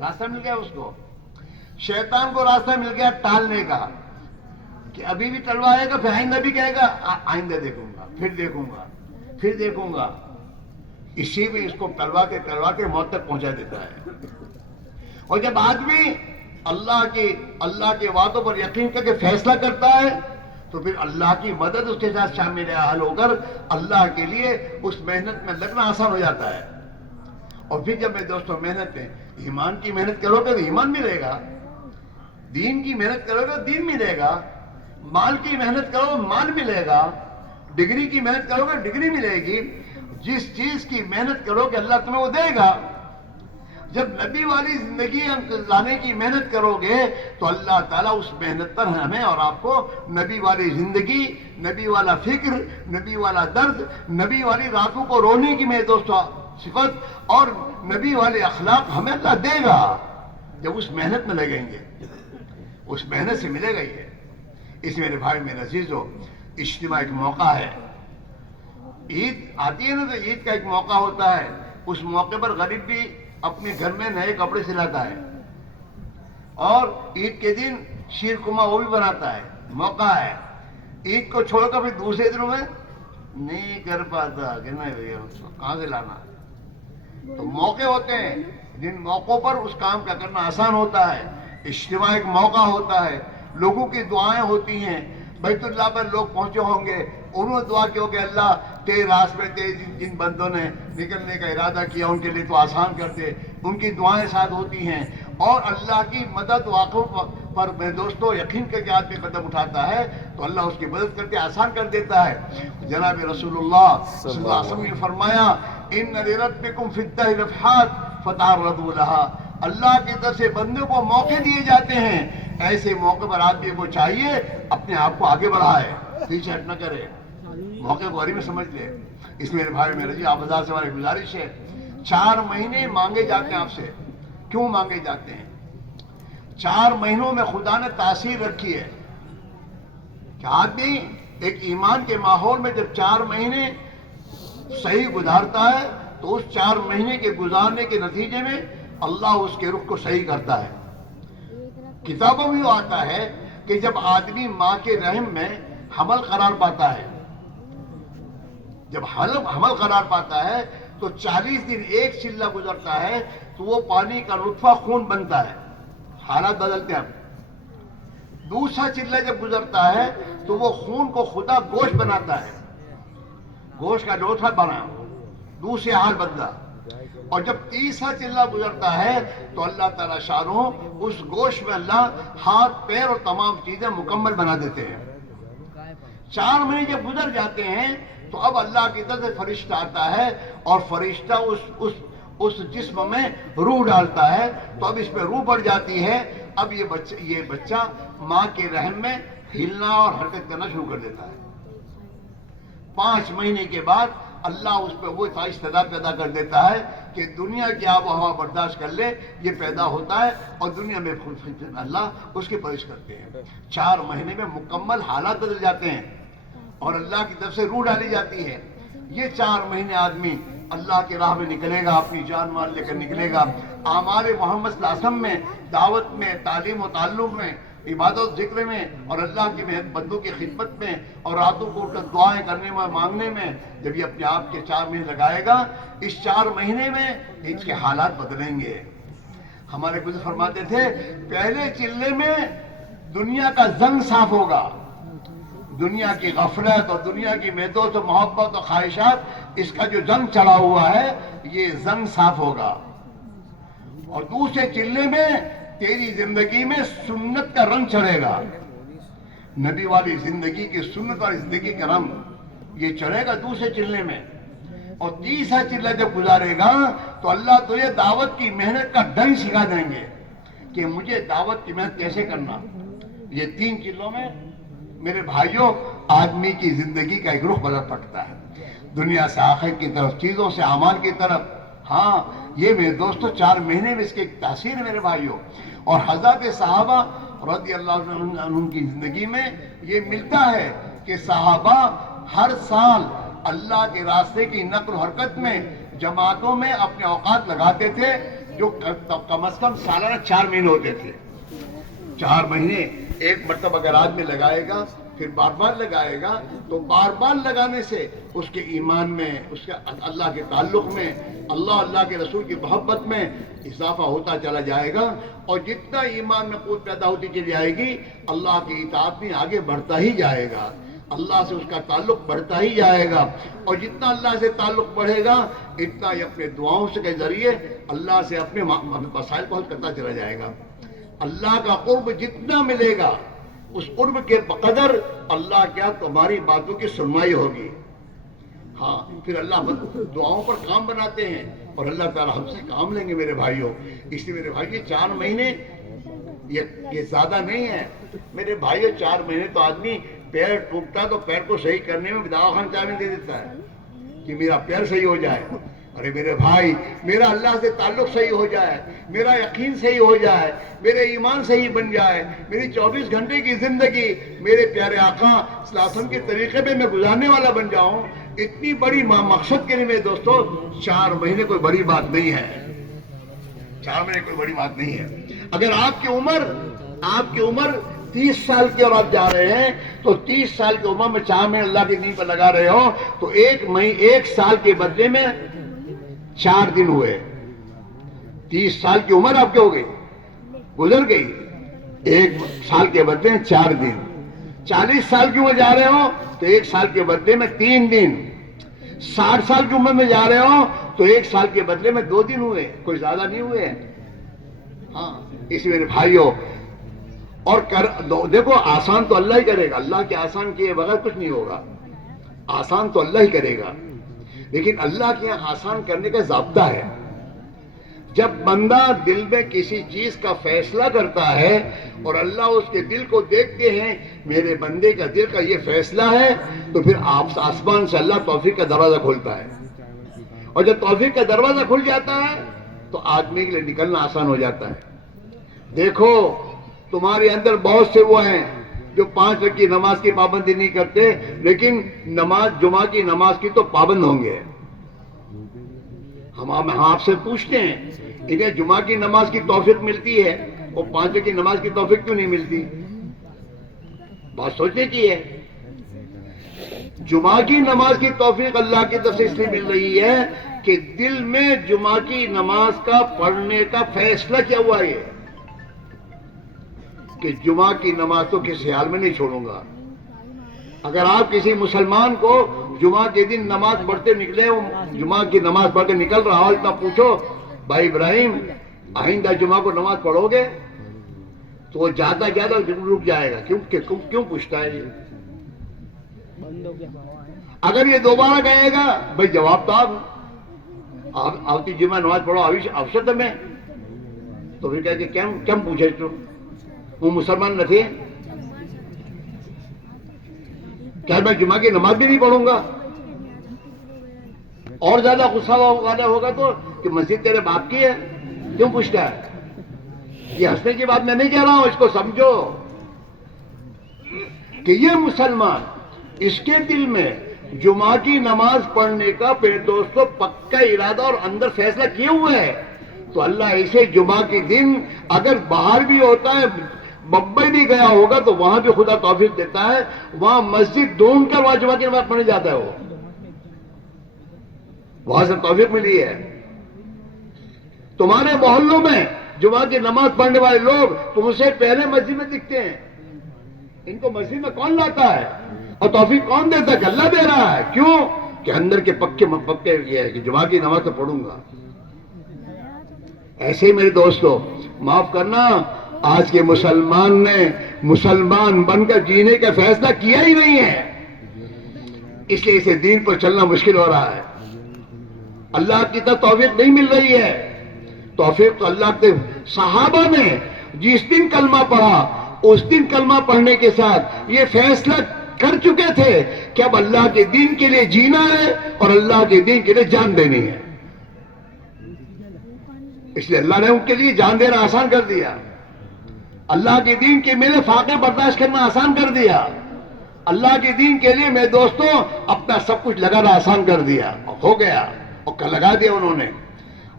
راستہ مل گیا اس کو۔ شیطان کو راستہ مل گیا ٹالنے کا، کہ ابھی بھی ٹلوائے گا، پھر آئندہ بھی کہے گا آئندہ دیکھوں گا، پھر دیکھوں گا، اسی میں اس کو ٹلوا کے موت تک پہنچا دیتا ہے۔ اور جب آدمی اللہ کے وعدوں پر یقین کر کے فیصلہ کرتا ہے تو پھر اللہ کی مدد اس کے ساتھ شامل حال ہو کر اللہ کے لیے اس محنت میں لگنا آسان ہو جاتا ہے۔ اور پھر جب میں دوستوں محنت میں ایمان کی محنت کرو گے تو ایمان ملے گا، دین کی محنت کرو گے تو دین ملے گا، مال کی محنت کرو گے مال ملے گا، ڈگری کی محنت کرو گے ڈگری ملے گی۔ جس چیز کی محنت کرو گے اللہ تمہیں وہ دے گا۔ جب نبی والی زندگی لانے کی محنت کرو گے تو اللہ تعالیٰ اس محنت پر ہمیں اور آپ کو نبی والی زندگی، نبی والا فکر، نبی والا درد، نبی والی راتوں کو رونے کی میرے دوستوں صفت اور نبی والے اخلاق ہمیں اللہ دے گا جب اس محنت میں لگیں گے، اس محنت سے ملے گا یہ۔ اس میرے بھائی میرے عزیزو، اجتماع ایک موقع ہے، عید آتی ہے نا تو عید کا ایک موقع ہوتا ہے، اس موقع پر غریب بھی اپنے گھر میں نئے کپڑے سلاتا ہے اور عید کے دن شیر خرما وہ بھی بناتا ہے، موقع ہے۔ عید کو چھوڑ کر پھر دوسرے دنوں میں نہیں کر پاتا کہ نہیں بھیا کہاں سے لانا، تو موقع ہوتے ہیں جن موقعوں پر اس کام کا کرنا آسان ہوتا ہے۔ اجتماع ایک موقع ہوتا ہے، لوگوں کی دعائیں ہوتی ہیں، بیت اللہ پر لوگ پہنچے ہوں گے، انہوں نے دعا کی ہوگی اللہ تیرے راستے میں جن بندوں نے نکلنے کا ارادہ کیا ان کے لیے تو آسان کر دے، ان کی دعائیں ساتھ ہوتی ہیں، اور اللہ کی مدد واقعوں پر میں دوستوں یقین کر کے آدمی قدم اٹھاتا ہے تو اللہ اس کی مدد کر کے آسان کر دیتا ہے۔ جناب رسول اللہ صلی اللہ علیہ وسلم نے فرمایا ان لربکم فی الدہر نفحات فتعرضوا لها، اللہ کی طرف سے بندے کو موقع دیے جاتے ہیں، ایسے موقع پر آدمی کو چاہیے اپنے آپ کو آگے بڑھائے، پیچھے ہٹ نہ کرے، موقع کو غریب میں سمجھ لے۔ اس میرے بھائی میرے جی، آپ ہزار سے ہماری گزارش ہے، 4 مہینے مانگے جاتے ہیں آپ سے۔ کیوں مانگے جاتے ہیں؟ 4 مہینوں میں خدا نے تاثیر رکھی ہے کہ آدمی ایک ایمان کے ماحول میں جب 4 مہینے صحیح گزارتا ہے تو اس 4 مہینے کے گزارنے کے نتیجے میں اللہ اس کے رخ کو صحیح کرتا ہے۔ کتابوں میں وہ آتا ہے کہ جب آدمی ماں کے رحم میں حمل قرار پاتا ہے، جب حمل قرار پاتا ہے تو 40 دن ایک چلہ گزرتا ہے تو وہ پانی کا نطفہ خون بنتا ہے، حالات بدلتے ہیں۔ دوسرا چلہ جب گزرتا ہے تو وہ خون کو خدا گوشت بناتا ہے، گوشت کا لوٹھا بنا، دوسرے حال بدلا۔ اور جب تیسرا چلہ گزرتا ہے تو اللہ تعالیٰ شانہ اس گوشت میں اللہ ہاتھ پیر اور تمام چیزیں مکمل بنا دیتے ہیں۔ 4 مہینے جب گزر جاتے ہیں تو اب اللہ کی طرف سے فرشتہ آتا ہے اور فرشتہ اس جسم میں روح ڈالتا ہے، تو اب اس میں روح بڑھ جاتی ہے۔ اب یہ بچہ ماں کے رحم میں ہلنا اور حرکت کرنا شروع کر دیتا ہے۔ 5 مہینے کے بعد اللہ اس پہ وہ استعداد پیدا کر دیتا ہے کہ دنیا کی آب و ہوا برداشت کر لے، یہ پیدا ہوتا ہے اور دنیا میں اللہ اس کی پرورش کرتے ہیں۔ 4 مہینے میں مکمل حالات بدل جاتے ہیں اور اللہ کی طرف سے روح ڈالی جاتی ہے۔ یہ 4 مہینے آدمی اللہ کی راہ میں نکلے گا، اپنی جان مال لے کر نکلے گا، اعمال محمد صلی اللہ علیہ وسلم میں، دعوت میں، تعلیم و تعلق میں، عبادت ذکر میں اور اللہ کے بندوں کی خدمت میں اور راتوں کو اٹھ کر دعائیں کرنے میں، مانگنے میں، جب یہ اپنے آپ کے 4 مہینے لگائے گا، اس 4 مہینے میں اس کے حالات بدلیں گے۔ ہمارے بزرگ فرماتے تھے پہلے چلے میں دنیا کا زنگ صاف ہوگا، دنیا کی غفلت اور دنیا کی میدوس و محبت اور خواہشات، اس کا جو زنگ چڑھا ہوا ہے یہ زنگ صاف ہوگا۔ اور دوسرے چلے میں تیری زندگی میں سنت کا رنگ چڑھے گا، نبی والی زندگی کی سنت والی زندگی کا رنگ یہ چڑھے گا دوسرے چلے میں۔ اور تیسرا چلہ جب گزارے گا تو اللہ تجھے دعوت کی محنت کا ڈنگ سکھا دیں گے کہ مجھے دعوت کی محنت کیسے کرنا۔ یہ 3 چلوں میں میرے بھائیوں آدمی کی زندگی کا ایک رخ بدل پڑتا ہے، دنیا سے آخرت کی طرف، چیزوں سے اعمال کی طرف۔ ہاں یہ میرے دوستو 4 مہینے میں اس کی ایک تاثیر ہے میرے بھائیوں۔ اور حضرت صحابہ رضی اللہ عنہ کی زندگی میں یہ ملتا ہے کہ صحابہ ہر سال اللہ کے راستے کی نقل و حرکت میں جماعتوں میں اپنے اوقات لگاتے تھے، جو کم از کم سالانہ 4 مہینے ہوتے تھے۔ 4 مہینے ایک مرتبہ اگر آدمی لگائے گا پھر بار بار لگائے گا تو بار بار لگانے سے اس کے ایمان میں، اس کے اللہ کے تعلق میں، اللہ کے رسول کی محبت میں اضافہ ہوتا چلا جائے گا، اور جتنا ایمان میں قوت پیدا ہوتی چلی جائے گی اللہ کی اطاعت میں آگے بڑھتا ہی جائے گا، اللہ سے اس کا تعلق بڑھتا ہی جائے گا، اور جتنا اللہ سے تعلق بڑھے گا اتنا یہ اپنے دعاؤں کے ذریعے اللہ سے اپنے مسائل کو حل کرتا چلا جائے گا۔ اللہ کا قرب جتنا ملے گا اس قرب کے بقدر اللہ کیا تمہاری باتوں کی سنوائی ہوگی۔ ہاں پھر اللہ دعاؤں پر کام بناتے ہیں اور اللہ تعالیٰ ہم سے کام لیں گے میرے بھائیوں۔ اس لیے میرے بھائیوں 4 مہینے یہ زیادہ نہیں ہے میرے بھائیوں۔ 4 مہینے تو آدمی پیر ٹوٹتا تو پیر کو صحیح کرنے میں دواخانہ چابی دے دیتا ہے کہ میرا پیر صحیح ہو جائے۔ ارے میرے بھائی میرا اللہ سے تعلق صحیح ہو جائے، میرا یقین صحیح ہو جائے، میرے ایمان صحیح بن جائے، میری 24 گھنٹے کی زندگی میرے پیارے آقا صلی اللہ علیہ وسلم کے طریقے پہ میں گزارنے والا بن جاؤں، اتنی بڑی مقصد کے لیے میرے دوستو 4 مہینے کوئی بڑی بات نہیں ہے۔ 4 مہینے کوئی بڑی بات نہیں ہے۔ اگر آپ کی عمر 30 سال کی اور آپ جا رہے ہیں تو 30 سال کی عمر میں 4 مہینے اللہ کے دین پر لگا رہے ہو تو 1 سال کے بدلے میں 4 دن ہوئے۔ 30 سال کی عمر آپ کی ہو گئی، گزر گئی، 1 سال کے بدلے میں 4 دن۔ 40 سال کی عمر جا رہے ہو تو 1 سال کے بدلے میں 3 دن۔ 60 سال کی عمر میں جا رہے ہو تو 1 سال کے بدلے میں 2 دن ہوئے، کوئی زیادہ نہیں ہوئے۔ ہاں اس میرے بھائیوں اور دیکھو آسان تو اللہ ہی کرے گا، اللہ کے آسان کیے بغیر کچھ نہیں ہوگا، آسان تو اللہ ہی کرے گا، لیکن اللہ کے یہاں آسان کرنے کا ضابطہ ہے۔ جب بندہ دل میں کسی چیز کا فیصلہ کرتا ہے اور اللہ اس کے دل کو دیکھتے ہیں میرے بندے کا دل کا یہ فیصلہ ہے، تو پھر آسمان سے اللہ توفیق کا دروازہ کھولتا ہے، اور جب توفیق کا دروازہ کھل جاتا ہے تو آدمی کے لیے نکلنا آسان ہو جاتا ہے۔ دیکھو تمہارے اندر بہت سے وہ ہیں جو 5 وقت کی نماز کی پابندی نہیں کرتے، لیکن جمعہ کی نماز کی تو پابند ہوں گے۔ ہم آپ سے پوچھتے ہیں انہیں جمعہ کی نماز کی توفیق ملتی ہے، وہ 5 وقت کی نماز کی توفیق کیوں نہیں ملتی؟ بات سوچنے کی ہے۔ جمعہ کی نماز کی توفیق اللہ کی طرف سے اس لیے مل رہی ہے کہ دل میں جمعہ کی نماز کا پڑھنے کا فیصلہ کیا ہوا ہے کہ جمعہ کی نماز تو کسی حال میں نہیں چھوڑوں گا۔ اگر آپ کسی مسلمان کو جمعہ کے دن نماز پڑھتے نکلے، جمعہ کی نماز پڑھ کے نکل رہا ہو، اتنا پوچھو بھائی ابراہیم آئندہ جمعہ کو نماز پڑھو گے؟ تو وہ جاتا رک جائے گا۔ کیوں پوچھتا ہے یہ؟ اگر یہ دوبارہ کہے گا بھائی جواب تو آپ کی جمعہ نماز پڑھو اوشت میں، تو پھر کہتے کیا پوچھے تو وہ مسلمان نہ تھے؟ کیا میں جمعہ کی نماز بھی نہیں پڑھوں گا؟ اور زیادہ غصہ والا ہوگا تو کہ مسجد تیرے باپ کی ہے، کیوں پوچھتا ہے؟ یہ ہنسنے کی بات میں نہیں کہہ رہا ہوں، اس کو سمجھو کہ یہ مسلمان اس کے دل میں جمعہ کی نماز پڑھنے کا پھر دوستو پکا ارادہ اور اندر فیصلہ کیے ہوئے ہے، تو اللہ اسے جمعہ کے دن اگر باہر بھی ہوتا ہے، بمبئی بھی گیا ہوگا تو وہاں بھی خدا توفیق دیتا ہے، وہاں مسجد ڈھونڈ کر وہاں جمعہ کی نماز پڑھنے جاتا ہے، وہاں سے توفیق ملی ہے۔ تمہارے محلوں میں جمعہ کی نماز پڑھنے والے لوگ تم سے پہلے مسجد میں دکھتے ہیں، ان کو مسجد میں کون لاتا ہے اور توفیق کون دیتا ہے؟ کہ اللہ دے رہا ہے۔ کیوں؟ کہ اندر کے پکے یہ ہے کہ جمعہ کی نماز تو پڑھوں گا۔ ایسے ہی میرے دوستو معاف کرنا، آج کے مسلمان نے مسلمان بن کر جینے کا فیصلہ کیا ہی نہیں ہے، اس لیے اسے دین پر چلنا مشکل ہو رہا ہے، اللہ کی طرف توفیق نہیں مل رہی ہے۔ توفیق تو اللہ کے صحابہ نے جس دن کلمہ پڑھا اس دن کلمہ پڑھنے کے ساتھ یہ فیصلہ کر چکے تھے کہ اب اللہ کے دین کے لیے جینا ہے اور اللہ کے دین کے لیے جان دینی ہے، اس لیے اللہ نے ان کے لیے جان دینا آسان کر دیا، اللہ کے دین کے میرے فاقے برداشت کرنا آسان کر دیا، اللہ کے دین کے لیے میرے دوستوں اپنا سب کچھ لگانا آسان کر دیا، ہو گیا اور لگا دیا انہوں نے۔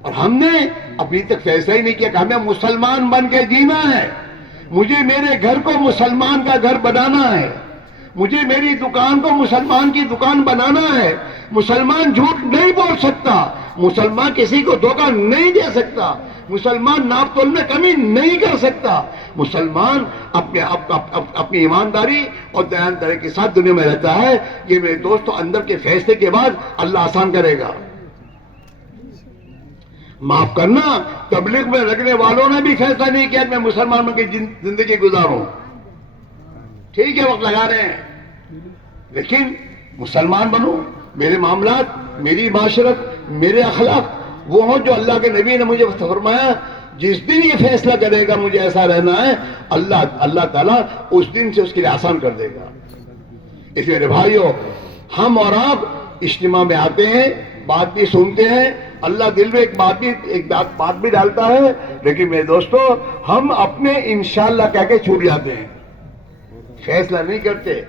اور ہم نے ابھی تک فیصلہ ہی نہیں کیا کہ ہمیں مسلمان بن کے جینا ہے، مجھے میرے گھر کو مسلمان کا گھر بنانا ہے، مجھے میری دکان کو مسلمان کی دکان بنانا ہے، مسلمان جھوٹ نہیں بول سکتا، مسلمان کسی کو دھوکہ نہیں دے سکتا، مسلمان ناپ تول میں کمی نہیں کر سکتا، مسلمان اپنی ایمانداری اور دیانتداری کے ساتھ دنیا میں رہتا ہے۔ یہ میرے دوستو اندر کے فیصلے کے بعد اللہ آسان کرے گا۔ معاف کرنا، تبلیغ میں رکھنے والوں نے بھی فیصلہ نہیں کیا کہ میں مسلمانوں کی زندگی گزاروں، ٹھیک ہے وقت لگا رہے ہیں، لیکن مسلمان بنو، میرے معاملات، میری معاشرت، میرے اخلاق وہ ہوں جو اللہ کے نبی نے مجھے فرمایا، جس دن یہ فیصلہ کرے گا مجھے ایسا رہنا ہے، اللہ تعالیٰ اس دن سے اس کے لیے آسان کر دے گا۔ اس لیے میرے بھائیو، ہم اور آپ اجتماع میں آتے ہیں، بات بھی سنتے ہیں، اللہ دل میں ایک بات بھی ڈالتا ہے، لیکن میرے دوستو ہم اپنے انشاءاللہ کہہ کے چھوٹ جاتے ہیں، فیصلہ نہیں کرتے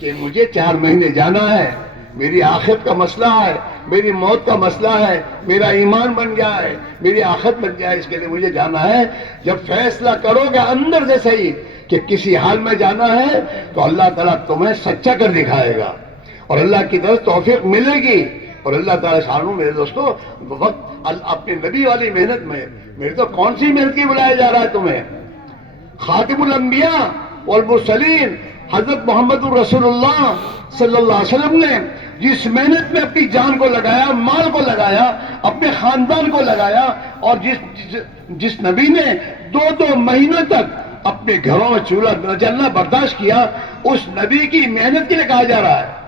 کہ مجھے 4 مہینے جانا ہے، میری آخرت کا مسئلہ ہے، میری موت کا مسئلہ ہے، میرا ایمان بن گیا ہے، میری آخرت بن گیا ہے، اس کے لیے مجھے جانا ہے۔ جب فیصلہ کرو گے اندر سے صحیح کہ کسی حال میں جانا ہے تو اللہ تعالیٰ تمہیں سچا کر دکھائے گا اور اللہ کی طرف توفیق ملے گی، اور اللہ تعالیٰ شانوں میرے دوستو وقت اپنے نبی والی محنت میں، میرے تو کون سی محنت کی بلایا جا رہا ہے تمہیں؟ خاتم الانبیاء والمرسلین حضرت محمد الرسول اللہ صلی اللہ علیہ وسلم نے جس محنت میں اپنی جان کو لگایا، مال کو لگایا، اپنے خاندان کو لگایا، اور جس نبی نے 2 مہینوں تک اپنے گھروں میں چولہا نہ جلنا برداشت کیا، اس نبی کی محنت کے لیے کہا جا رہا ہے۔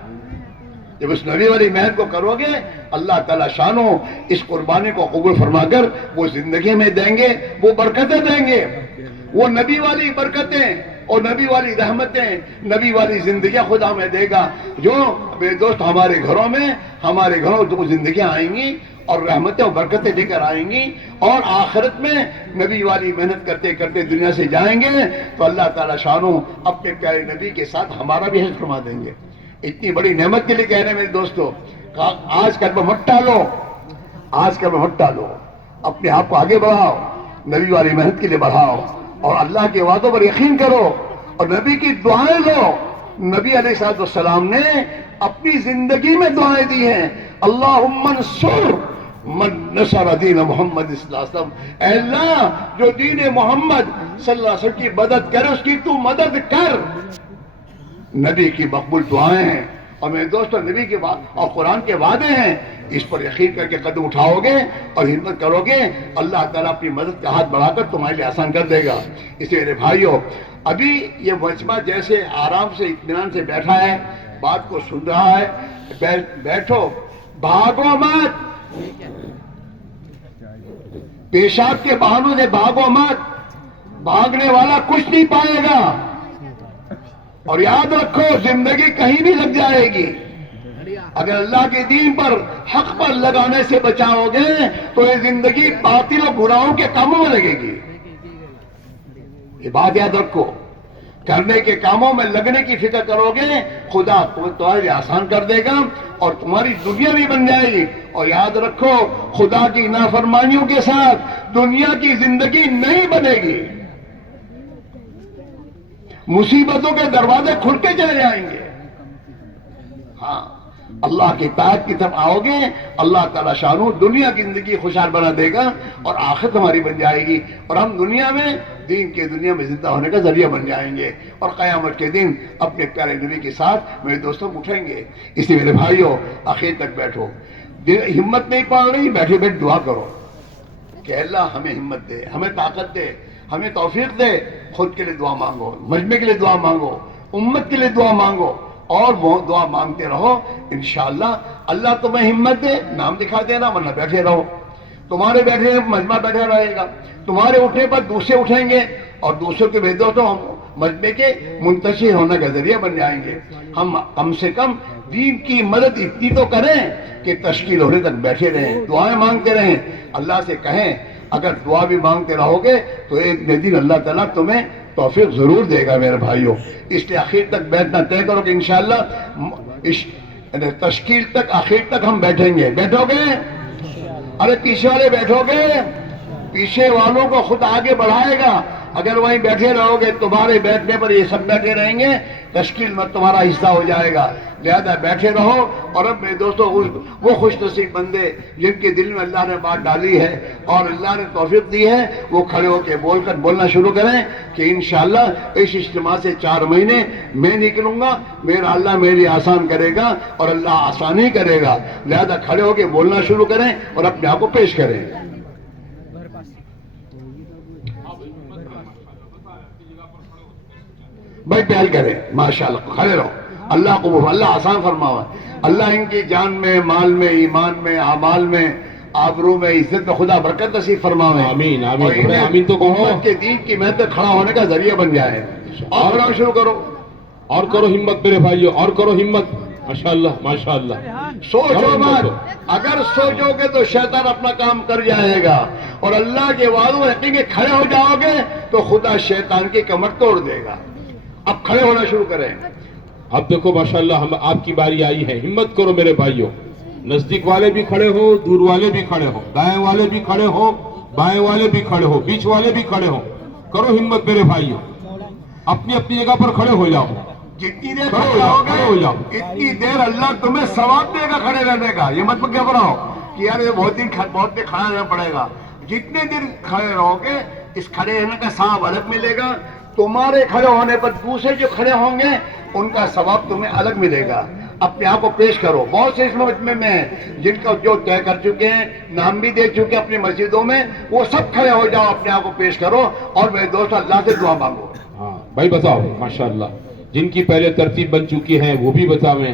جب اس نبی والی محنت کو کرو گے اللہ تعالیٰ شانو اس قربانی کو قبول فرما کر وہ زندگی میں دیں گے، وہ برکتیں دیں گے، وہ نبی والی برکتیں اور نبی والی رحمتیں، نبی والی زندگیاں خدا ہمیں دے گا، جو میرے دوست ہمارے گھروں میں جو زندگیاں آئیں گی اور رحمتیں اور برکتیں لے کر آئیں گی، اور آخرت میں نبی والی محنت کرتے کرتے دنیا سے جائیں گے تو اللہ تعالیٰ شانو اپنے پیارے نبی کے ساتھ ہمارا بھی حشر فرما دیں گے۔ اتنی بڑی نعمت کے لیے کہہ رہے ہیں میرے دوستو، آج کل میں مت ٹالو، آج کل میں مت ٹالو، اپنے آپ کو آگے بڑھاؤ، نبی والی محنت کے لیے بڑھاؤ اور اللہ کے وعدوں پر یقین کرو اور نبی کی دعائیں لو۔ نبی علیہ السلام نے اپنی زندگی میں دعائیں دی ہیں، اللہم انصر من نصر دین محمد صلی اللہ علیہ وسلم، اے اللہ جو دین محمد صلی اللہ علیہ وسلم کی مدد کرے اس کی تو مدد کر۔ نبی کی مقبول دعائیں ہیں اور میرے دوستو نبی کے اور قرآن کے وعدے ہیں، اس پر یقین کر کے قدم اٹھاؤ گے اور ہمت کرو گے اللہ تعالیٰ اپنی مدد کا ہاتھ بڑھا کر تمہارے لیے آسان کر دے گا۔ اس لیے میرے بھائیو، ابھی یہ مجمع جیسے آرام سے اطمینان سے بیٹھا ہے، بات کو سن رہا ہے، بیٹھو، بھاگو مت، پیشاب کے بہانوں سے بھاگو مت، بھاگنے والا کچھ نہیں پائے گا، اور یاد رکھو زندگی کہیں بھی لگ جائے گی، اگر اللہ کے دین پر حق پر لگانے سے بچاؤ گے تو یہ زندگی باطل و گناہوں کے کاموں میں لگے گی۔ یہ بات یاد رکھو، کرنے کے کاموں میں لگنے کی فکر کرو گے خدا تمہارے لیے آسان کر دے گا اور تمہاری دنیا بھی بن جائے گی۔ اور یاد رکھو خدا کی نافرمانیوں کے ساتھ دنیا کی زندگی نہیں بنے گی، مصیبتوں کے دروازے کھل کے چلے جائیں گے۔ ہاں، اللہ کی اطاعت کی طرف آؤ گے اللہ تعالیٰ شانو دنیا کی زندگی خوشحال بنا دے گا اور آخرت ہماری بن جائے گی، اور ہم دنیا میں دین کے دنیا میں زندہ ہونے کا ذریعہ بن جائیں گے، اور قیامت کے دن اپنے پیارے نبی کے ساتھ میرے دوستوں اٹھیں گے۔ اس لیے میرے بھائیوں آخر تک بیٹھو، ہمت نہیں پڑ رہی، بیٹھے بیٹھ دعا کرو کہ اللہ ہمیں ہمت دے، ہمیں طاقت دے، ہمیں توفیق دے، خود کے لیے دعا مانگو، مجمع کے لیے دعا مانگو، امت کے لیے دعا مانگو، اور وہ دعا مانگتے رہو، انشاءاللہ اللہ تمہیں ہمت دے، نام دکھا دینا، ورنہ بیٹھے رہو، تمہارے بیٹھے مجمع بیٹھا رہے گا، تمہارے اٹھنے پر دوسرے اٹھیں گے اور دوسروں کے بھیجو تو ہم مجمع کے منتشر ہونے کا ذریعہ بن جائیں گے۔ ہم کم سے کم دین کی مدد اتنی تو کریں کہ تشکیل ہونے تک بیٹھے رہیں، دعائیں مانگتے رہیں، اللہ سے کہیں اگر دعا بھی مانگتے رہو گے تو ایک دن اللہ تعالیٰ تمہیں توفیق ضرور دے گا میرے بھائیوں۔ اس لیے آخر تک بیٹھنا طے کرو کہ انشاءاللہ تشکیل تک آخر تک ہم بیٹھیں گے۔ بیٹھو گے؟ ارے پیچھے والے بیٹھو گے؟ پیچھے والوں کو خود آگے بڑھائے گا، اگر وہیں بیٹھے رہو گے تمہارے بیٹھنے پر یہ سب بیٹھے رہیں گے تشکیل میں تمہارا حصہ ہو جائے گا، لہذا بیٹھے رہو۔ اور اب میرے دوستو وہ خوش نصیب بندے جن کے دل میں اللہ نے بات ڈالی ہے اور اللہ نے توفیق دی ہے وہ کھڑے ہو کے بولنا شروع کریں کہ انشاءاللہ اس اجتماع سے 4 مہینے میں نکلوں گا، میرا اللہ میرے لیے آسان کرے گا اور اللہ آسانی کرے گا، لہذا کھڑے ہو کے بولنا شروع کریں اور اپنے آپ کو پیش کریں۔ بھائی پہل کریں، ماشاءاللہ کھڑے رہو، اللہ کو اللہ آسان فرماوا، اللہ ان کی جان میں، مال میں، ایمان میں، اعمال میں، آبرو میں، عزت میں خدا برکت نصیب فرماوے، آمین آمین آمین۔ تو کہو امت کے دین کی محنت کھڑا ہونے کا ذریعہ بن جائے۔ اور پڑھنا شروع کرو، اور کرو ہمت میرے بھائیو، اور کرو ہمت، ماشاءاللہ ماشاءاللہ۔ سوچو مت، اگر سوچو گے تو شیطان اپنا کام کر جائے گا، اور اللہ کے وعدوں میں رکھیں گے کھڑے ہو جاؤ گے تو خدا شیطان کی کمر توڑ دے گا۔ اب کھڑے ہونا شروع کریں۔ اب دیکھو ماشاءاللہ ہم آپ کی باری آئی ہے، ہمت کرو میرے بھائیو، نزدیک والے بھی کھڑے ہو، دور والے بھی کھڑے ہو، دائیں والے بھی کھڑے ہو، بائیں والے بھی کھڑے ہو، بیچ والے بھی کھڑے ہو، کرو ہمت میرے بھائیو، اپنی اپنی جگہ پر کھڑے ہو جاؤ، جتنی دیر کھڑے ہو گے اتنی دیر اللہ تمہیں ثواب دے گا کھڑے رہنے کا۔ یہ مت گھبراؤ کہ یار یہ بہت دیر کھڑا رہنا پڑے گا، جتنے دن کھڑے رہو گے اس کھڑے رہنے کا ثواب الگ ملے گا، تمہارے کھڑے ہونے پر دوسرے جو کھڑے ہوں گے ان کا ثواب تمہیں الگ ملے گا۔ اپنے آپ کو پیش کرو، بہت سے اس مجمع میں ہیں جن کا جو طے کر چکے ہیں، نام بھی دے چکے اپنی مسجدوں میں، وہ سب کھڑے ہو جاؤ، اپنے آپ کو پیش کرو اور میرے دوست اللہ سے دعا مانگو۔ ہاں بھائی بتاؤ ماشاءاللہ، جن کی پہلے ترتیب بن چکی ہے وہ بھی بتاویں،